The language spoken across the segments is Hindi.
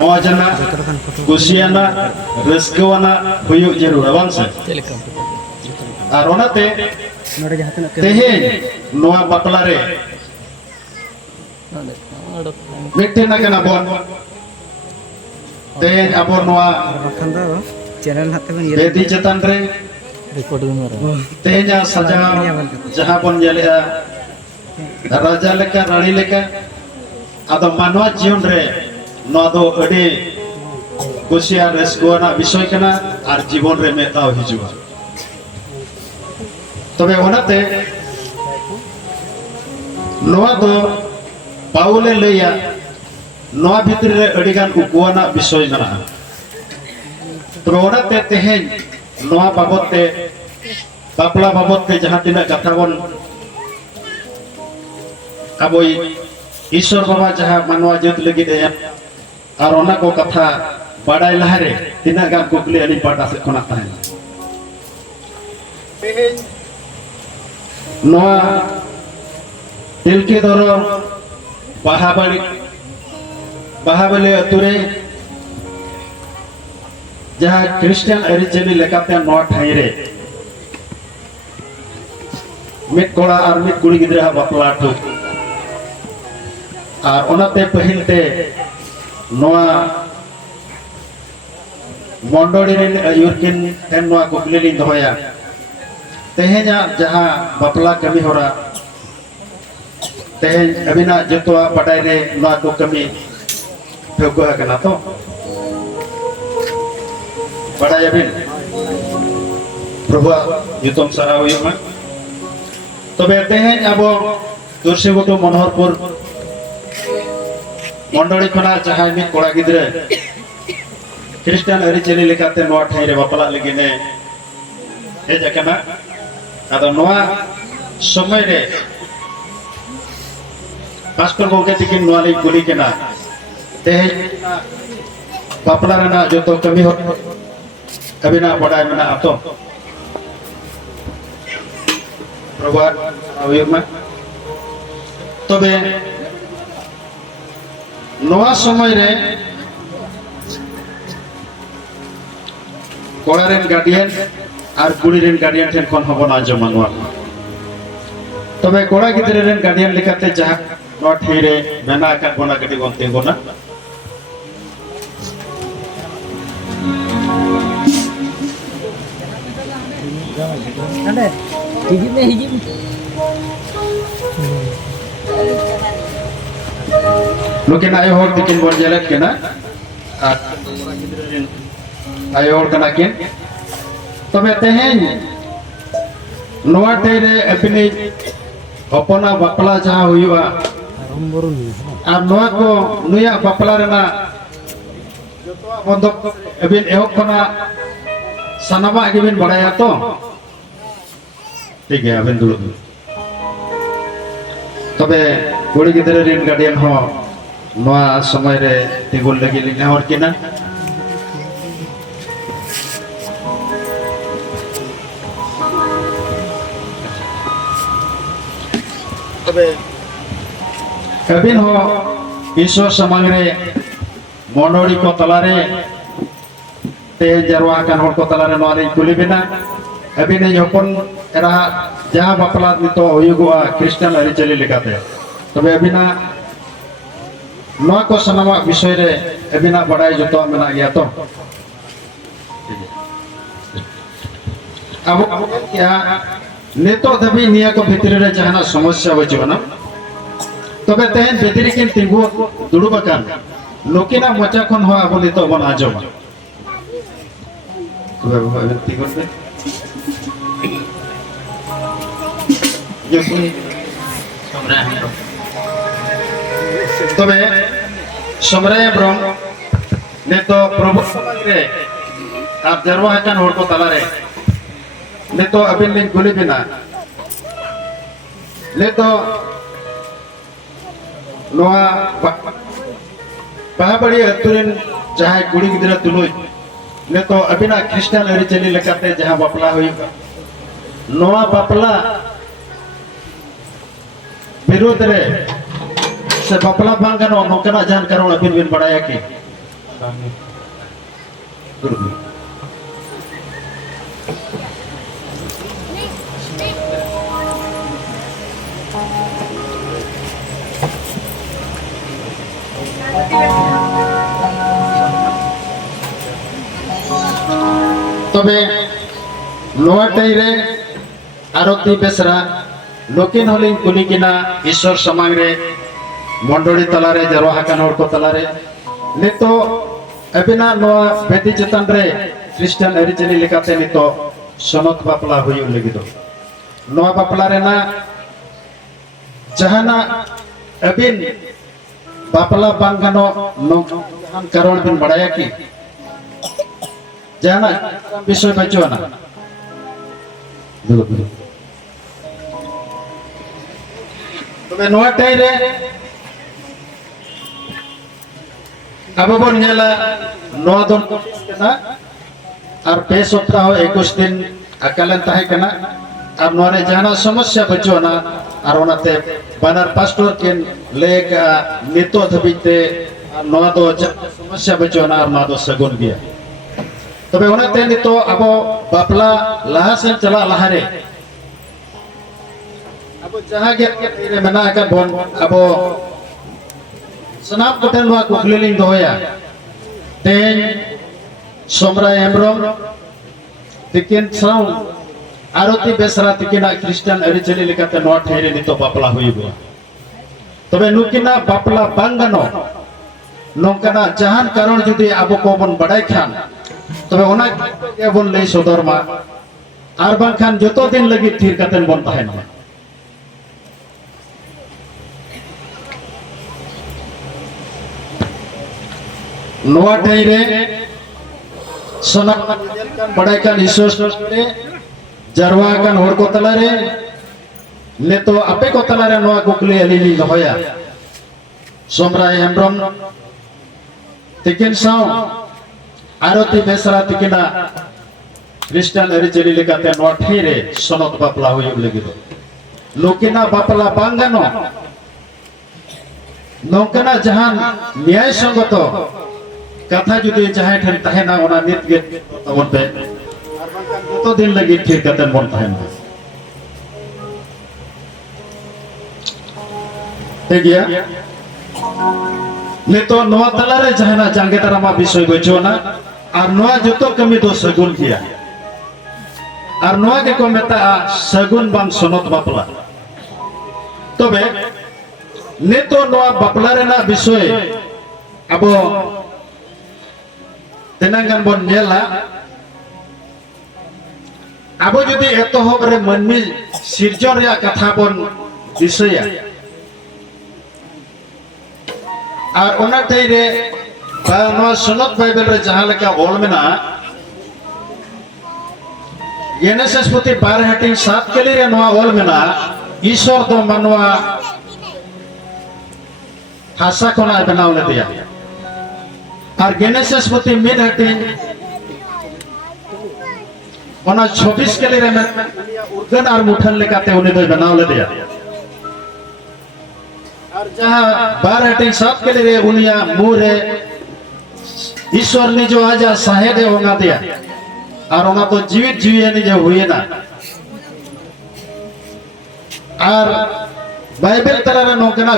मौजना कुशियाना रस्कवाना हुयुग जरूर बंग से और ओनाते तेहेन नोआ बापला रे मिट्टी ना कना बोन तेहेन अबो नोआ बेदी चेतन रे तेहेन सजा जहां बन जलेहा राजा लेका रानी लेका आदो मानवा जीवन रे नोदो अडी कुशिया रस्कवाना विषय कना और जीवन रे मेताव हिजुआ तबे ओनाते नोआ दो पाउले लैया नोआ भितर रे अडिगान उकुआना विषय मना तबे ओनाते तेहेन नोआ बाबते बापला बाबते जहां तिना कथा बन अबोई ईश्वर बाबा जहां मानवा जत लगी दे और ओना को कथा बाडाय लहारे तिना गा कुकली अली पाटा से कोना ताहेन नोआ तिलकी दरो बाहाबली अतुरे जहां क्रिश्चियन अरिचली लेकाते नोआ ठाई रे मिट कोड़ा और मिट कुड़ी गिद्रा बापला ठुक और ओनाते पहिलते नोआ मंडोड़ी रे अयुरकिन तेन नोआ कुकली लिन दोया तेहेना जहां बापला कमी होरा तेहेन अबिना जतवा पटाई रे नोआ को कमी फेगो हकना तो पढ़ाई अबिन प्रभु युतम सारा हुयुमा तबे तेहेन अबो तुरसीगुटू मनोहरपुर मंडोड़ी खना जहां मिट कोड़ा गिद्रे क्रिश्चियन अरिचली लेकाते नोआ ठाई रे बापला लगिने हेज अकना आदो नोआ समय रे पास्टर गोगे तिकिन नोआ ले कुली केना तेहेन बापला रेना जतो कमी हो अबिना बडाय मना आतो प्रभु अयुमा तबे नोआ समय रे कोड़ा रेन गार्डियन और कुड़ी रेन गार्डियन ठेन कोन हबना जमा नोआ तबे कोड़ा गिद्रे रेन गार्डियन लिखाते जहां नोआ ठेरे बेना का कोना गडी गोनते गोना अरे हिजिब में लोकेन आयो होर तिकिन बोन जेलत केना आयो होर कना किन तबे तेहेन नोआ टेरे अपनी अपना बापला जहां हुयुआ और नोआ को नुया बापला रेना जतवा बंदक अबिन एहब खना सनामा गिबिन बडाया तो ठीक है अबिन दुलु तबे कुड़ी गिद्रे रेन गार्डियन हो नोआ समय रे तिगुल लगी लिना और किना तबे कबिन हो ईश्वर समांग रे मोनोड़ी को तलारे ते जरवा कान होर को तलारे नोआ रे कुली बिना अबिन यपन एरा जहां बापला नितो हुयुगुआ क्रिश्चियन अरिचली लेकाते तबे अबिना नोआ को सनामा विषय रे अबिना बडाय जतो मेना गया तो अब क्या नेतो दबी निया को भितरी रे जहाना समस्या बचबना तबे तेहन भितरी किन तिगु दुडुबकान लोकिना मचा खन हो अब नितो बन आजम तबे तिगुन पे तबे समराय ब्रह्म ने तो प्रभु रे आप जरवा हकन होर को तला रे ने तो अबिन लिन गुली बिना ने तो नोआ बाहाबड़ी अतुरिन जहां कुड़ी गिद्रा तुलुई ने तो अबिना क्रिश्चियन अरिचली लेकाते जहां बापला हुई नोआ बापला विरोध रे से बापला बांगनो नोकना जानकार अबिन बिन बडाया की तबे लोहा टाइरे आरती बेसरा लोकिन होलिंग कुली किना ईश्वर समांग रे मंडोड़ी तलारे जरवा हकान हर को तलारे नितो अबिना नोआ बेदी चेतन रे क्रिश्चियन एरिचेली लेकाते नितो सनत बापला हुई लगिदो नोआ बापला रे ना जहाना अबिन बापला बांगानो नोंकान कारण बिन बड़ाया की जहाना विषय बचो ना तबे नोआ टाइरे अब बन नेला नोआ दोन कना और पे सप्ताह 21 दिन अकालन ताहे कना और नोआ रे जहाना समस्या बचो ना और ओनाते बानर पास्टर केन लेका नितो धबिते नोआ दो समस्या बचो ना और नोआ दो सगुन गया तबे ओनाते नितो अब बापला लाहा से चला लाहारे अब जहां के मना का बोन अब सनाब कोटेल वा कुखलिलिंग दोया तेन सोमरा एमरम तिकिन साउ आरती बेसरा तिकिना क्रिश्चियन एरिचेली लेकाते नोआ ठेरे नितो बापला हुइबो तबे नुकिना बापला बांगानो नोंकाना जहान कारण जुदी अब को बन बड़ाई खान तबे ओना के बन लई सदर मा आर बांखान जतो दिन लगी थीर कातेन बन ताहेन नोआ टाइरे सनातन बड़ाई कान ईश्वर करे जरवा कान होर को तलारे ने तो आपे को तलारे नोआ कुकली अलीली होया सोमरा हेमब्रम तिकिन साउ आरती बेसरा तिकिना क्रिश्चियन एरिचेली लेकाते नोआ ठेरे सनत बापला हुई लगिदो लोकिना बापला बांगानो नोंकना जहान न्याय संगतो कथा जुदी चाहे ठन तहेना ओना नित गे तबन पे तो दिन लगी ठीक कतन बन तहेना ठीक गया ने तो नोआ तलारे जहाना जांगे तरामा विषय बचोना और नोआ जतो कमी दो सगुन किया और नोआ के को मेता सगुन बांग सनत बापला तबे ने तो नोआ बापला रेना विषय अब तेनांगन बन नेला अब जुदी एतोहब रे मनमी सिरजन रे कथा बन दिसया और ओना टाइरे बा सनत बाइबल रे जहां लेका ओल मेना जेनेसिस पुथी 12:7 के लिए नोआ ओल मेना ईश्वर दो मनवा हासा कोना बनाव ले दिया और जेनेसिस पुथी मिन हटिंग ओना 26 के लिए उर्गन और मुठन लेकाते उन्हें दो बनाव ले दिया और जहां 12:7 के लिए उनिया मुरे ईश्वर ने जो आजा साहेब होगा दिया और ओना तो जीवित जीविया ने जो हुए ना और बाइबल तरह नौकना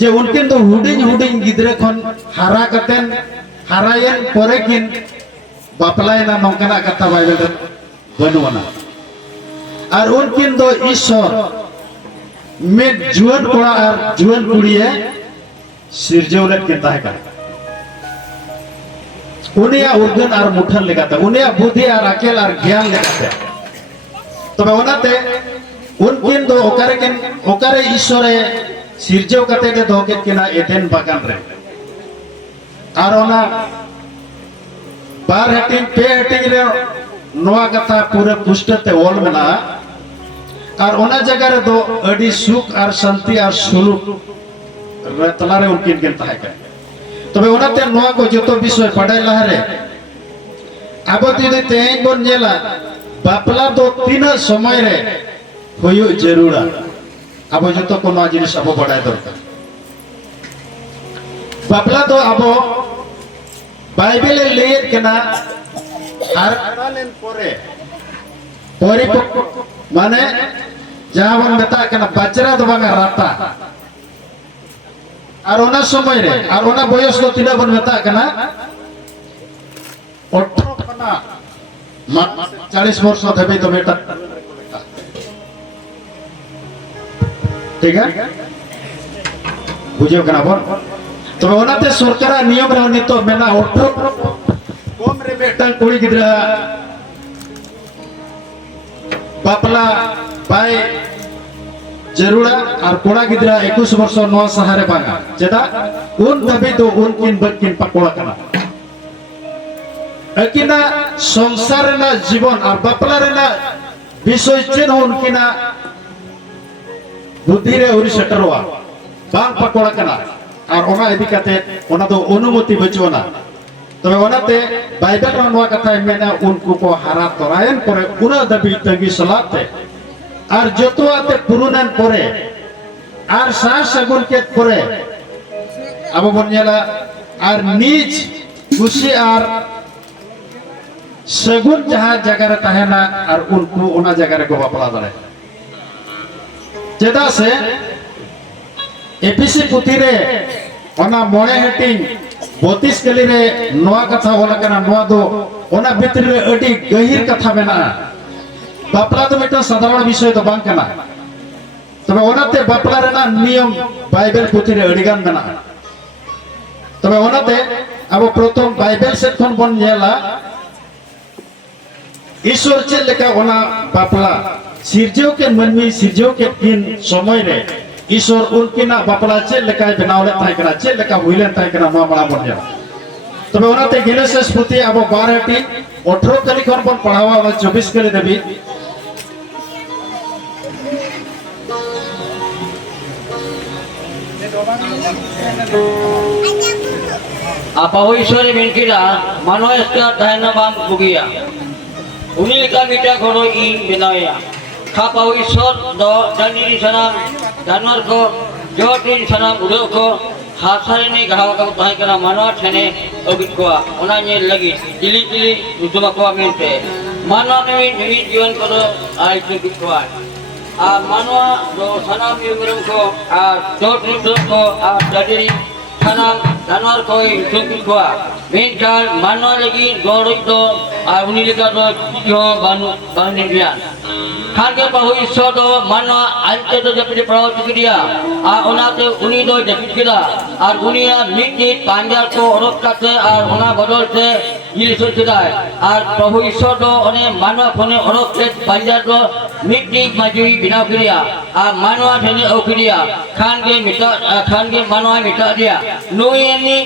जे उनकिन तो हुडिंग हुडिंग गिद्रे खन हारा कतेन हारायन परे किन बापलायना नौकना कथा बाइबल बनुवाना और उनकिन तो ईश्वर में जुआन कोड़ा और जुआन कुड़िए सिरजौलत किन ताहे का उनिया उर्गन और मुठन लेगाते उनिया बुद्धि और अकेल और ज्ञान लेगाते तो ओनाते उनकिन दो ओकारे ईश्वरे सिरजौ कते दे दोकेत किना एदेन बागान रे और ओना बार हटिंग पे हटिंग रे नोआ कथा पूरे पुस्तते ओल मेना और ओना जगह रे दो अडी सुख और शांति और सुलूक रे तलारे उनकिन किन ताहे का तबे ओनाते नोआ को जतो विषय पढ़ाई लहरे अब जुदी तेन बन नेला बापला दो तीन समय रे होयो जरूरा अब जतो कोनो जिनिस अब बढ़ाई दरकार बापला तो अबो बाइबल लेर केना आर लेन पोरे माने जहां बन मेता केना बचरा दो बांगा राता और ओना समय रे और ओना बयस दो तिना बन मेता केना 18 कना 40 वर्ष धबे तो बेटा ठीक है बुझियो कना बोल तो ओनाते सरकार नियम रे नितो मेना 18 कम रे बेटा कुड़ी गिदरा बापला बाय जरूरा और कोड़ा गिदरा 21 वर्ष नवा सहारे बांगा चेदा उन तबे तो उनकिन बकिन पकोड़ा कना अकिना संसार ना जीवन और बापला रे ना विषय चिन्ह उनकिना बुद्धि रे उरी सेटरवा बांग पकोड़ा कना और ओना इदी कते ओना दो अनुमति बचोना तबे ओनाते बाइबल रे नवा कथा मेना उनको को हारा तोरायन करे उना दबी तगी सलाते और जतोआते पुरुनन परे और सा सगुन के परे अब बनियाला और नीच खुशी और सगुन जहां जगह रे तहेना और उनको ओना जगह रे को बापला दरे चेदा से एपीसी पुथी रे ओना मोड़े हेटिंग 32 कली रे नवा कथा होला कना नवा दो ओना भितर रे अडी गहिर कथा मेना बापला तो मिटा साधारण विषय तो बांग कना तबे ओनाते बापला रे ना नियम बाइबल पुथी रे अडी गान मेना तबे ओनाते अब प्रथम बाइबल से खन बन नेला ईश्वर चे लेका ओना बापला सिरजो के मनमी सिरजो के तीन समय रे ईश्वर उनकिना बापला चे लेका बनावले ताय कना चे लेका हुइलेन ताय कना मा बड़ा बन जा तबे ओनाते गेनेसिस पुथी अब 12 टी 18 कली खन बन पढ़ावा 24 कली देबी apa ईश्वर मिनकिरा मानो इसका दाहिना बाम बुगिया उन्हीं का मीठा घोड़ो ई बिनाया खापा ईश्वर दो जनीरी सनाम जानवर को जोटीन सनाम उड़ो को हासारे ने घाव का उठाई करा मानो ठने अबित को उन्हें लगी चिली चिली उतमा को मिलते मानो ने नवी जीवन करो आई तो बित को आ मानो दो सनाम युगरम को आ जोट को आ जनीरी सनाम जानवर को सुखी को मेनकाल मानो लगी गोड़ तो आ उन्हीं का तो जो बानु बानु बियान खान के बहु ईश्वर तो मानो आलते तो जब प्रभाव दिया आ उनाते उन्हीं दो जब किया और उन्हीं मिट्टी पांजार को औरत करते और उन्हें बदल से ये सोचता है और प्रभु ईश्वर तो उन्हें मानो अपने औरत से पांजार को मिट्टी मजूरी बिना किया और मानो ठने ओकिया खान के मानो मिटा दिया नोयनी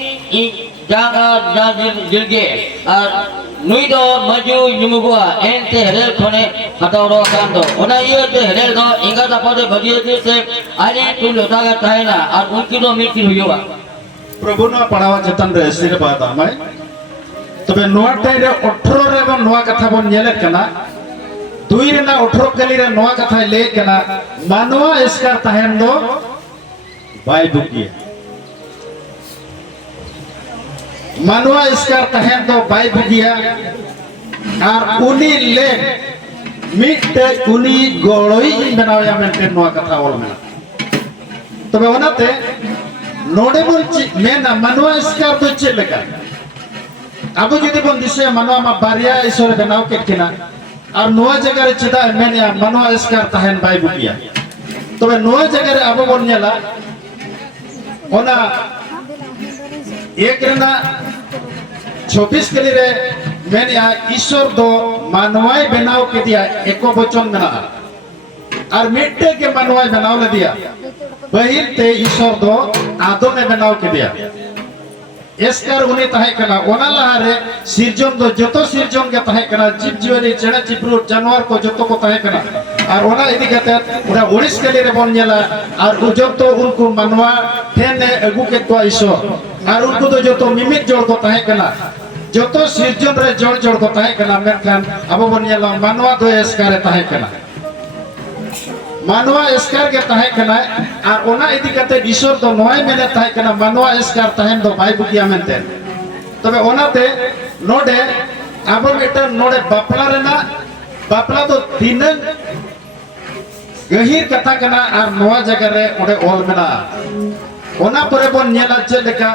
जागा जिलगे और नुई दो मजू निमुगुआ एंते हेरेल खोने हटावरो कांदो ओना ये ते हेरेल दो इंगा दापदे भजिए से आरी तू लोटागा ताहेना और उनकी दो मिट्टी हुइयोवा प्रभु ना पढ़ावा जतन रे सिर बात आमाय तबे नोआ टाइ रे 18 रे बन नोआ कथा बन नेले कना दुई रे ना 18 कली रे नोआ कथा ले कना मानवा इसका ताहेन दो बाय दुकिए मानवा इसका तहन तो बाय बुगिया और उनी ले मिटे उनी गोड़ोई बनाया मेंटे नोआ कथा ओल में तबे ओनाते नोडे बोल मेना मानवा इसका तो चे लेका अब जदि बन दिसे मानवा मा बारिया ईश्वर बनाव के किना और नोआ जगह रे चिदा मेनिया मानवा इसका तहन बाय बुगिया तबे नोआ जगह रे अब बन नेला ओना एक रेना 26 कली रे मेनिया ईश्वर दो मानवाई बनाव के दिया एको वचन मेना और मिट्टे के मानवाई बनाव ले दिया बहिर ते ईश्वर दो आदम ने बनाव के दिया एसकर उनी ताहे कना ओना लहारे सिरजन दो जतो सिरजन के ताहे कना जीव जीवनी चेड़ा चिपरू जानवर को जतो को ताहे कना और ओना इदी कते ओना 19 कली रे बन नेला और जतो उनको मानवा ठेने अगु के तो ईश्वर और उनको तो जतो मिमित जोड़ को ताहे कना जतो सिरजन रे जोड़ जोड़ को ताहे कना मेनखान अब बन नेला मानवा दो एसकर ताहे कना मानवा एस्कार के तहे कना और ओना इदी कते ईश्वर दो नोय मेने तहे कना मानवा एस्कार तहेन दो बाय बुगिया मेनते तबे ओनाते नोडे आबो मेटर नोडे बापला रेना बापला तो तीनन गहिर कथा कना और नोआ जगह रे ओडे ओल मेना ओना परे बन नेला चेलेका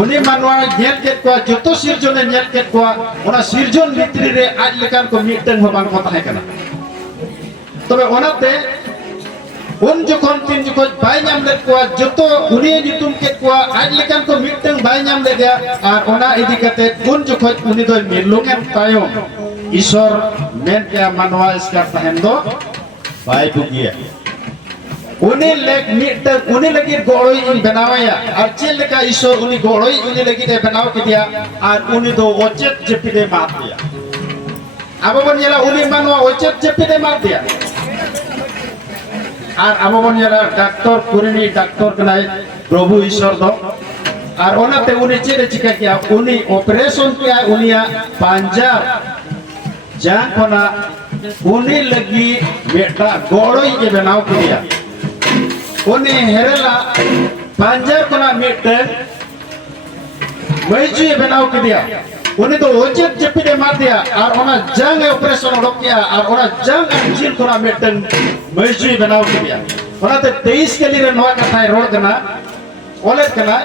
उनी मानवा नेल के को जतो सिरजोने नेल के को ओना सिरजोन भितरी रे आज लेकान को मिटन हो बांग को तहे कना तबे ओनाते उन जखन तीन जखन बाय नाम ले को जतो उनी नितुम के को आज लेकान को मिटन बाय नाम ले गया और ओना इदी कते उन जखन उनी दो मिलुंगन तायो ईश्वर मेन के मानवा इसका तहन दो बाय बुगिया उनी लेक मिटन उनी लगी गोड़ोई इन बनावया और चेल लेका ईश्वर उनी गोड़ोई उनी लगी दे बनाव के दिया और उनी दो ओचेत जपिदे मार दिया अब बन येला उनी मानवा ओचेत जपिदे मार दिया और अब बन येला डॉक्टर कुरिनी डॉक्टर कनाय प्रभु ईश्वर दो और ओनाते उनी चेरे चिका किया उनी ऑपरेशन किया उनिया पंजाब जान कोना उनी लगी बेटा गोड़ोई के बनाव के दिया उनी हेरेला पंजाब कोना मिटन मैजू बनाव के दिया उनी तो ओचेत जपिदे मार दिया और ओना जंग ऑपरेशन उडक किया और ओना जंग अंजिल कोना मिटन मैजू बनाव के दिया ओनाते 23 के लिए नवा कथा रोड कना ओले कना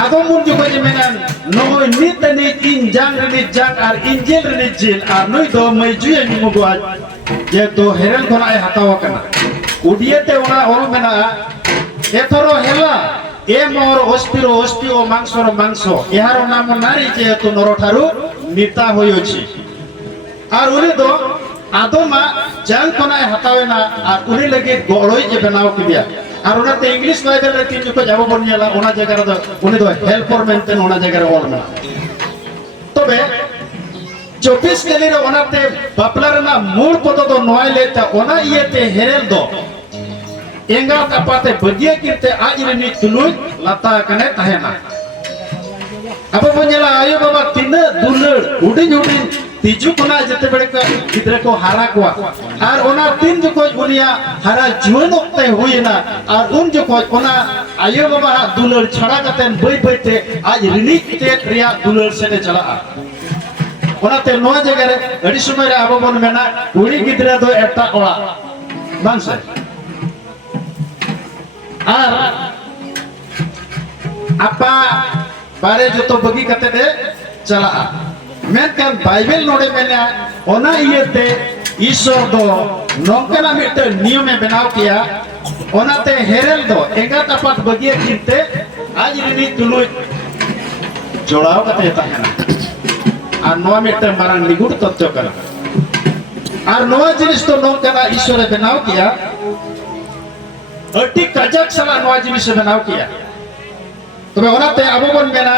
आदो मुन जो को मेनन नो नित नि तीन जंग रे जंग और इंजिल रे जिल और नई दो मैजू नि मुगो जे तो हेरन कोना आई हताव कना उडियते ओना ओरो मेना एथरो हेला ए मोर ओस्पिरो मांसर मांसो यार नाम नारी जेहेतु नरठारु मिता होयोछि और उनी दो आदमा जान कोना हतावेना और उनी लगे गोड़ोई जे बनाव के दिया और उनाते इंग्लिश बाइबल रे तीन जो जाबो बनियाला ओना जगह रे दो उनी दो हेल्पर मेंटेन ओना जगह रे ओल मेना तबे 24 के लिए ओनाते बापला रेना मूल पद दो नोय लेता ओना इयते हेरेल दो एंगा कपाते बगिया किरते आज रे तुलुय लता कने तहेना अब बनेला आयो बाबा तीन दुलड़ उडिन उडिन तिजु कोना जते बड़े का गिदरे को हारा को और ओना तीन जो को बुनिया हारा जीवन ओक्ते हुईना और उन जो को ओना आयो बाबा दुलड़ छड़ा कते बई बईते आज रिनी ते रिया दुलड़ सेने चला ओनाते नो जगह रे अडी समय रे अब बन मेना उडी गिदरे दो एटा ओला मानसे और आपा बारे जो तो बगी कते दे चला मेनकान बाइबल नोडे मेना ओना इयते ईश्वर दो नोकना मिट नियम में बनाव किया ओनाते हेरेल दो एंगा तपत बगी किनते आज रिनी तुलुय जोड़ाव कते तहना और नोआ मिट मारन निगुड तत्व करा और नोआ जिनिस तो नोकना ईश्वर बनाव किया अटी कजक सला नोआ जिनिस बनाव किया तबे ओनाते अब बन मेना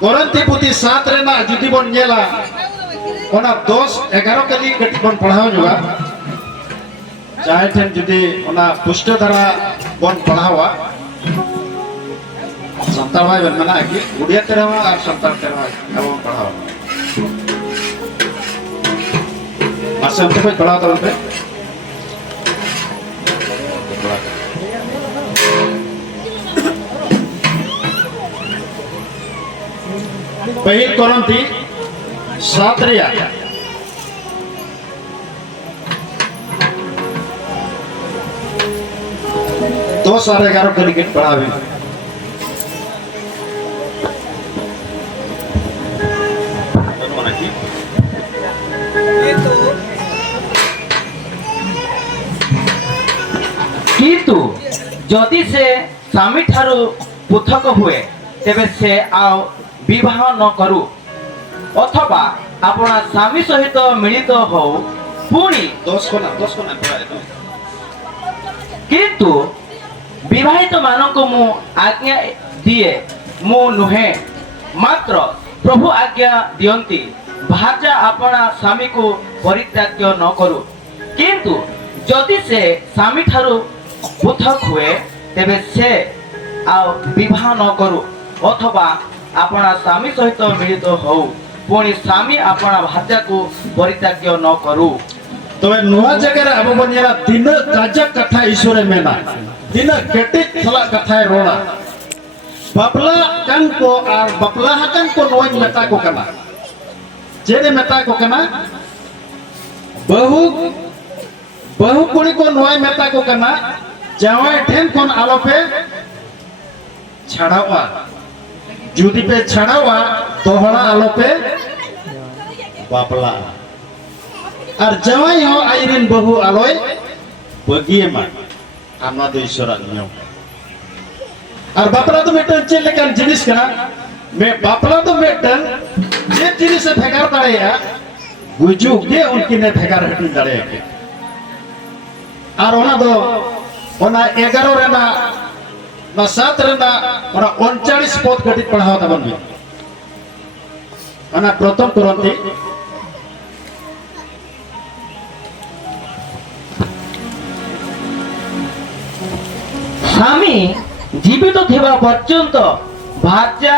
कोरंती पुती 7 रेना जुदी बन नेला ओना 10 11 के लिए गटी बन पढ़ाव जुआ चाहे ठन जुदी ओना पुष्ट धारा बन पढ़ावा संताल भाई बन मना कि उड़िया तेरवा और संताल तेरवा अब पढ़ावा मासे हमको कोई पढ़ा तो उनपे पहिल कोरंती 7 रिया 2 साढ़े 11 क्रिकेट पढ़ावे किंतु जदि से स्वामी ठारू पृथक हुए तेबे से आओ विवाह न करू अथवा अपना स्वामी सहित मिलित हो पुणी 10 को ना पढ़ाए तो किंतु विवाहित मानक मु आज्ञा दिए मु नुहे मात्र प्रभु आज्ञा दियंती भार्या अपना स्वामी को परित्याग न करू किंतु जदि से स्वामी ठारू पृथक हुए तेबे से आओ विवाह न करू अथवा अपना स्वामी सहित मिलित हो पुणी स्वामी अपना भार्या को परित्याग न करू तबे नोआ जगह रे अब बन नेला दिन काजक कथा ईश्वरे मेना दिन केटिक थला कथा रोड़ा बापला कन को और बापला हकन को नोई मेता को कना जेरे मेता को कना बहु बहु कुड़ी को नोई मेता को कना जावाई ठेन कोन आलोपे छाड़ावा जुदी पे छाड़ावा तो हड़ा आलोपे बापला और जावाई हो आयरन बहु आलोय बगिए मा आमना दो ईश्वरा नियम और बापला तो मेटन चेक लेकर जिनिस कना मैं बापला तो मेटन जे जिनिस से भेगार दाड़ेया गुजु के उनकी ने भेगार हटी दाड़ेया और ओना दो ओना 11 रेना ना 7 रेना ओना 39 पद गठित पढ़ाओ तबन में ओना प्रथम कुरंती स्वामी जीवित थिबा पर्यंत भार्या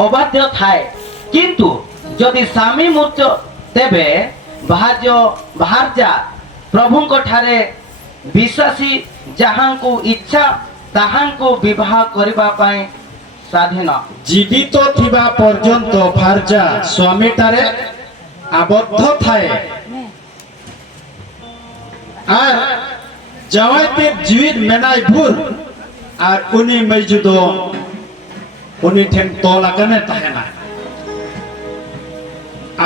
अबाध्य थाए किंतु यदि स्वामी मृत्यु तेबे भार्या प्रभुंक ठारे विश्वासी जहांकु इच्छा ताहांकु विवाह करिबा पाए स्वाधीन जीवित थिबा पर्यंत भार्या स्वामी टारे आबद्ध थाए और जवाई पे जीवित मेनाय भूर और उनी मौजूदो उनी ठेन तोला कने तहेना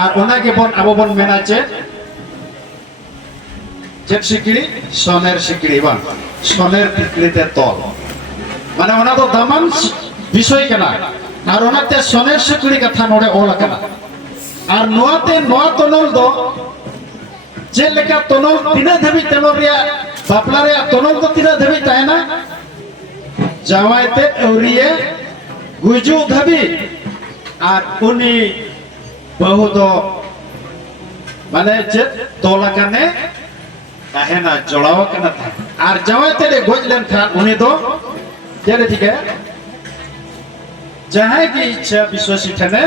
और ओना के बन आबो बन मेना चेक सिकड़ी सोनेर सिकड़ी बन सोनेर सिकड़ीते तोल माने ओना तो दामान विषय कना और ओनाते सोनेर सिकड़ी कथा नोडे ओल कना और नोआते नोआ तोनल दो जे लेका तोनल तिना धबी तोनल रिया बापला रे तोनल तो तिना धबी ताहेना जावायते औरिये गुजु धबी और उनी बहु दो माने जे तोला कने ताहेना जोड़ाव कना था और जावायते रे गोज लेन खान उनी दो जेरे ठीक है जहां की इच्छा विश्वासी ठने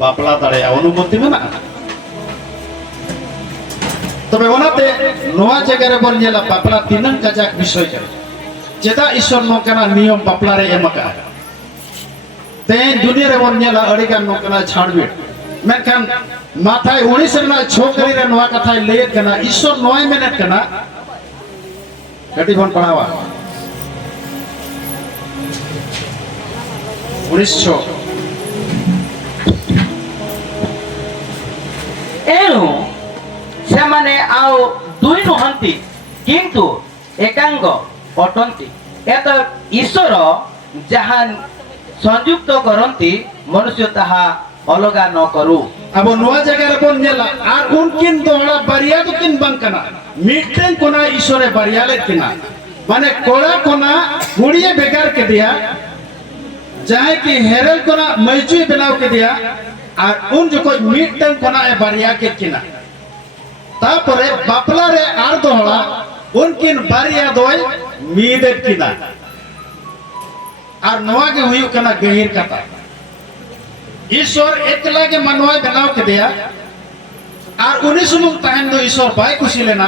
बापला दाड़े अनुमति में ना तबे ओनाते नोआ जगह रे बन जेला बापला तीनन काजाक विषय करे जेदा ईश्वर नोकना नियम बापला रे एमका ते दुनिया रे बन जेला अड़ीगान नोकना छाड़बीट मेनखान माथाय 19 रेना छोकरी रे नोआ कथा लेत कना ईश्वर नोय मेनेट कना कटी बन पढ़ावा 19 एनु सेमाने आओ दुई नुहंती किंतु एकांग अटंती एत ईश्वर जहां संयुक्त करंती मनुष्य ताहा अलगा न करू अब नोआ जगह रे बन जेला और उनकिन दोड़ा बारिया तो किन बंकना मीटिंग कोना ईश्वरे बारिया ले किना माने कोड़ा कोना गुड़िए बेकार के दिया चाहे कि हेरल कोना मजूई बनाव के दिया और उन जो कोई मीटिंग कोना ए बारिया के किना तापरे बापला रे आर दोहड़ा उनकिन बारिया दोय मीदे किना और नोआ के हुई कना गहीर कथा ईश्वर एकला के मनवा बनाव के दिया और उन्हीं सुमुंग तहन दो ईश्वर बाय खुशी लेना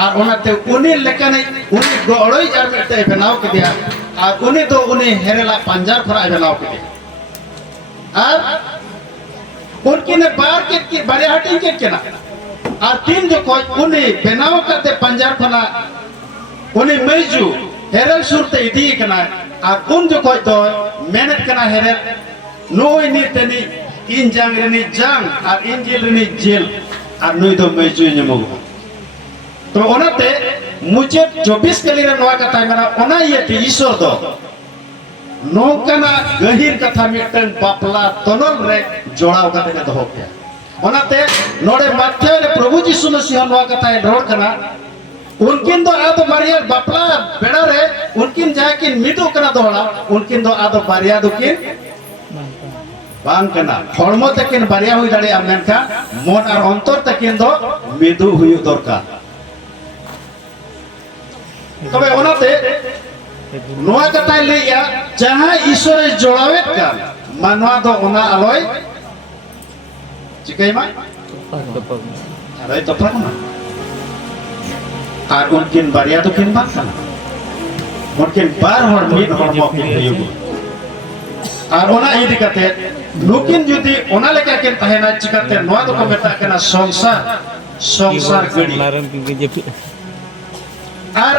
और उन्हें उन्हीं लेकिन उन्हीं गोड़ोई जार में बनाव के दिया और उन्हीं तो उन्हीं हेरेला पंजार फराय बनाव के दिया और उनकी ने बार के बारे हटिंग के ना और तीन जो कोई उन्हीं बनाव करते पंजार फना उन्हीं मजू हेरल सुरते इदी कना और उन जो कोई तो मेहनत कना हेरल नोई नी तनी इन जांग रेनी जांग और इन जेल रेनी जेल और नोई तो मजू निमो तो ओनाते मुझे 24 कली रे नोआ कथा मेरा ओना ये ती ईश्वर दो नोकना गहीर कथा मिटन बापला तनल रे जोड़ाव कते ने दो के ओनाते नोडे माथे रे प्रभु यीशु मसीह नोआ कथा रोड कना उनकिन दो आदो बारिया बापला बेड़ा रे उनकिन जाय किन मिदो कना दोड़ा उनकिन दो आदो बारिया दो किन बांग कना हड़मो तकिन बारिया हुई दाड़े मेनका मन और अंतर तकिन दो मिदु हुई दरकार तबे ओनाते नोआ कथा लेया जहां ईश्वर जोड़ावेत का मानवा दो ओना आलोय चिकैमा अरे तो फरमा और उनकिन बारिया तो किन बात करना उनकिन बार हर मीट हर मौकिन हुई और ओना इदी करते नुकिन जुदी ओना लेकर किन तहेना चिकाते नवा तो को मेता करना संसार गड़ी और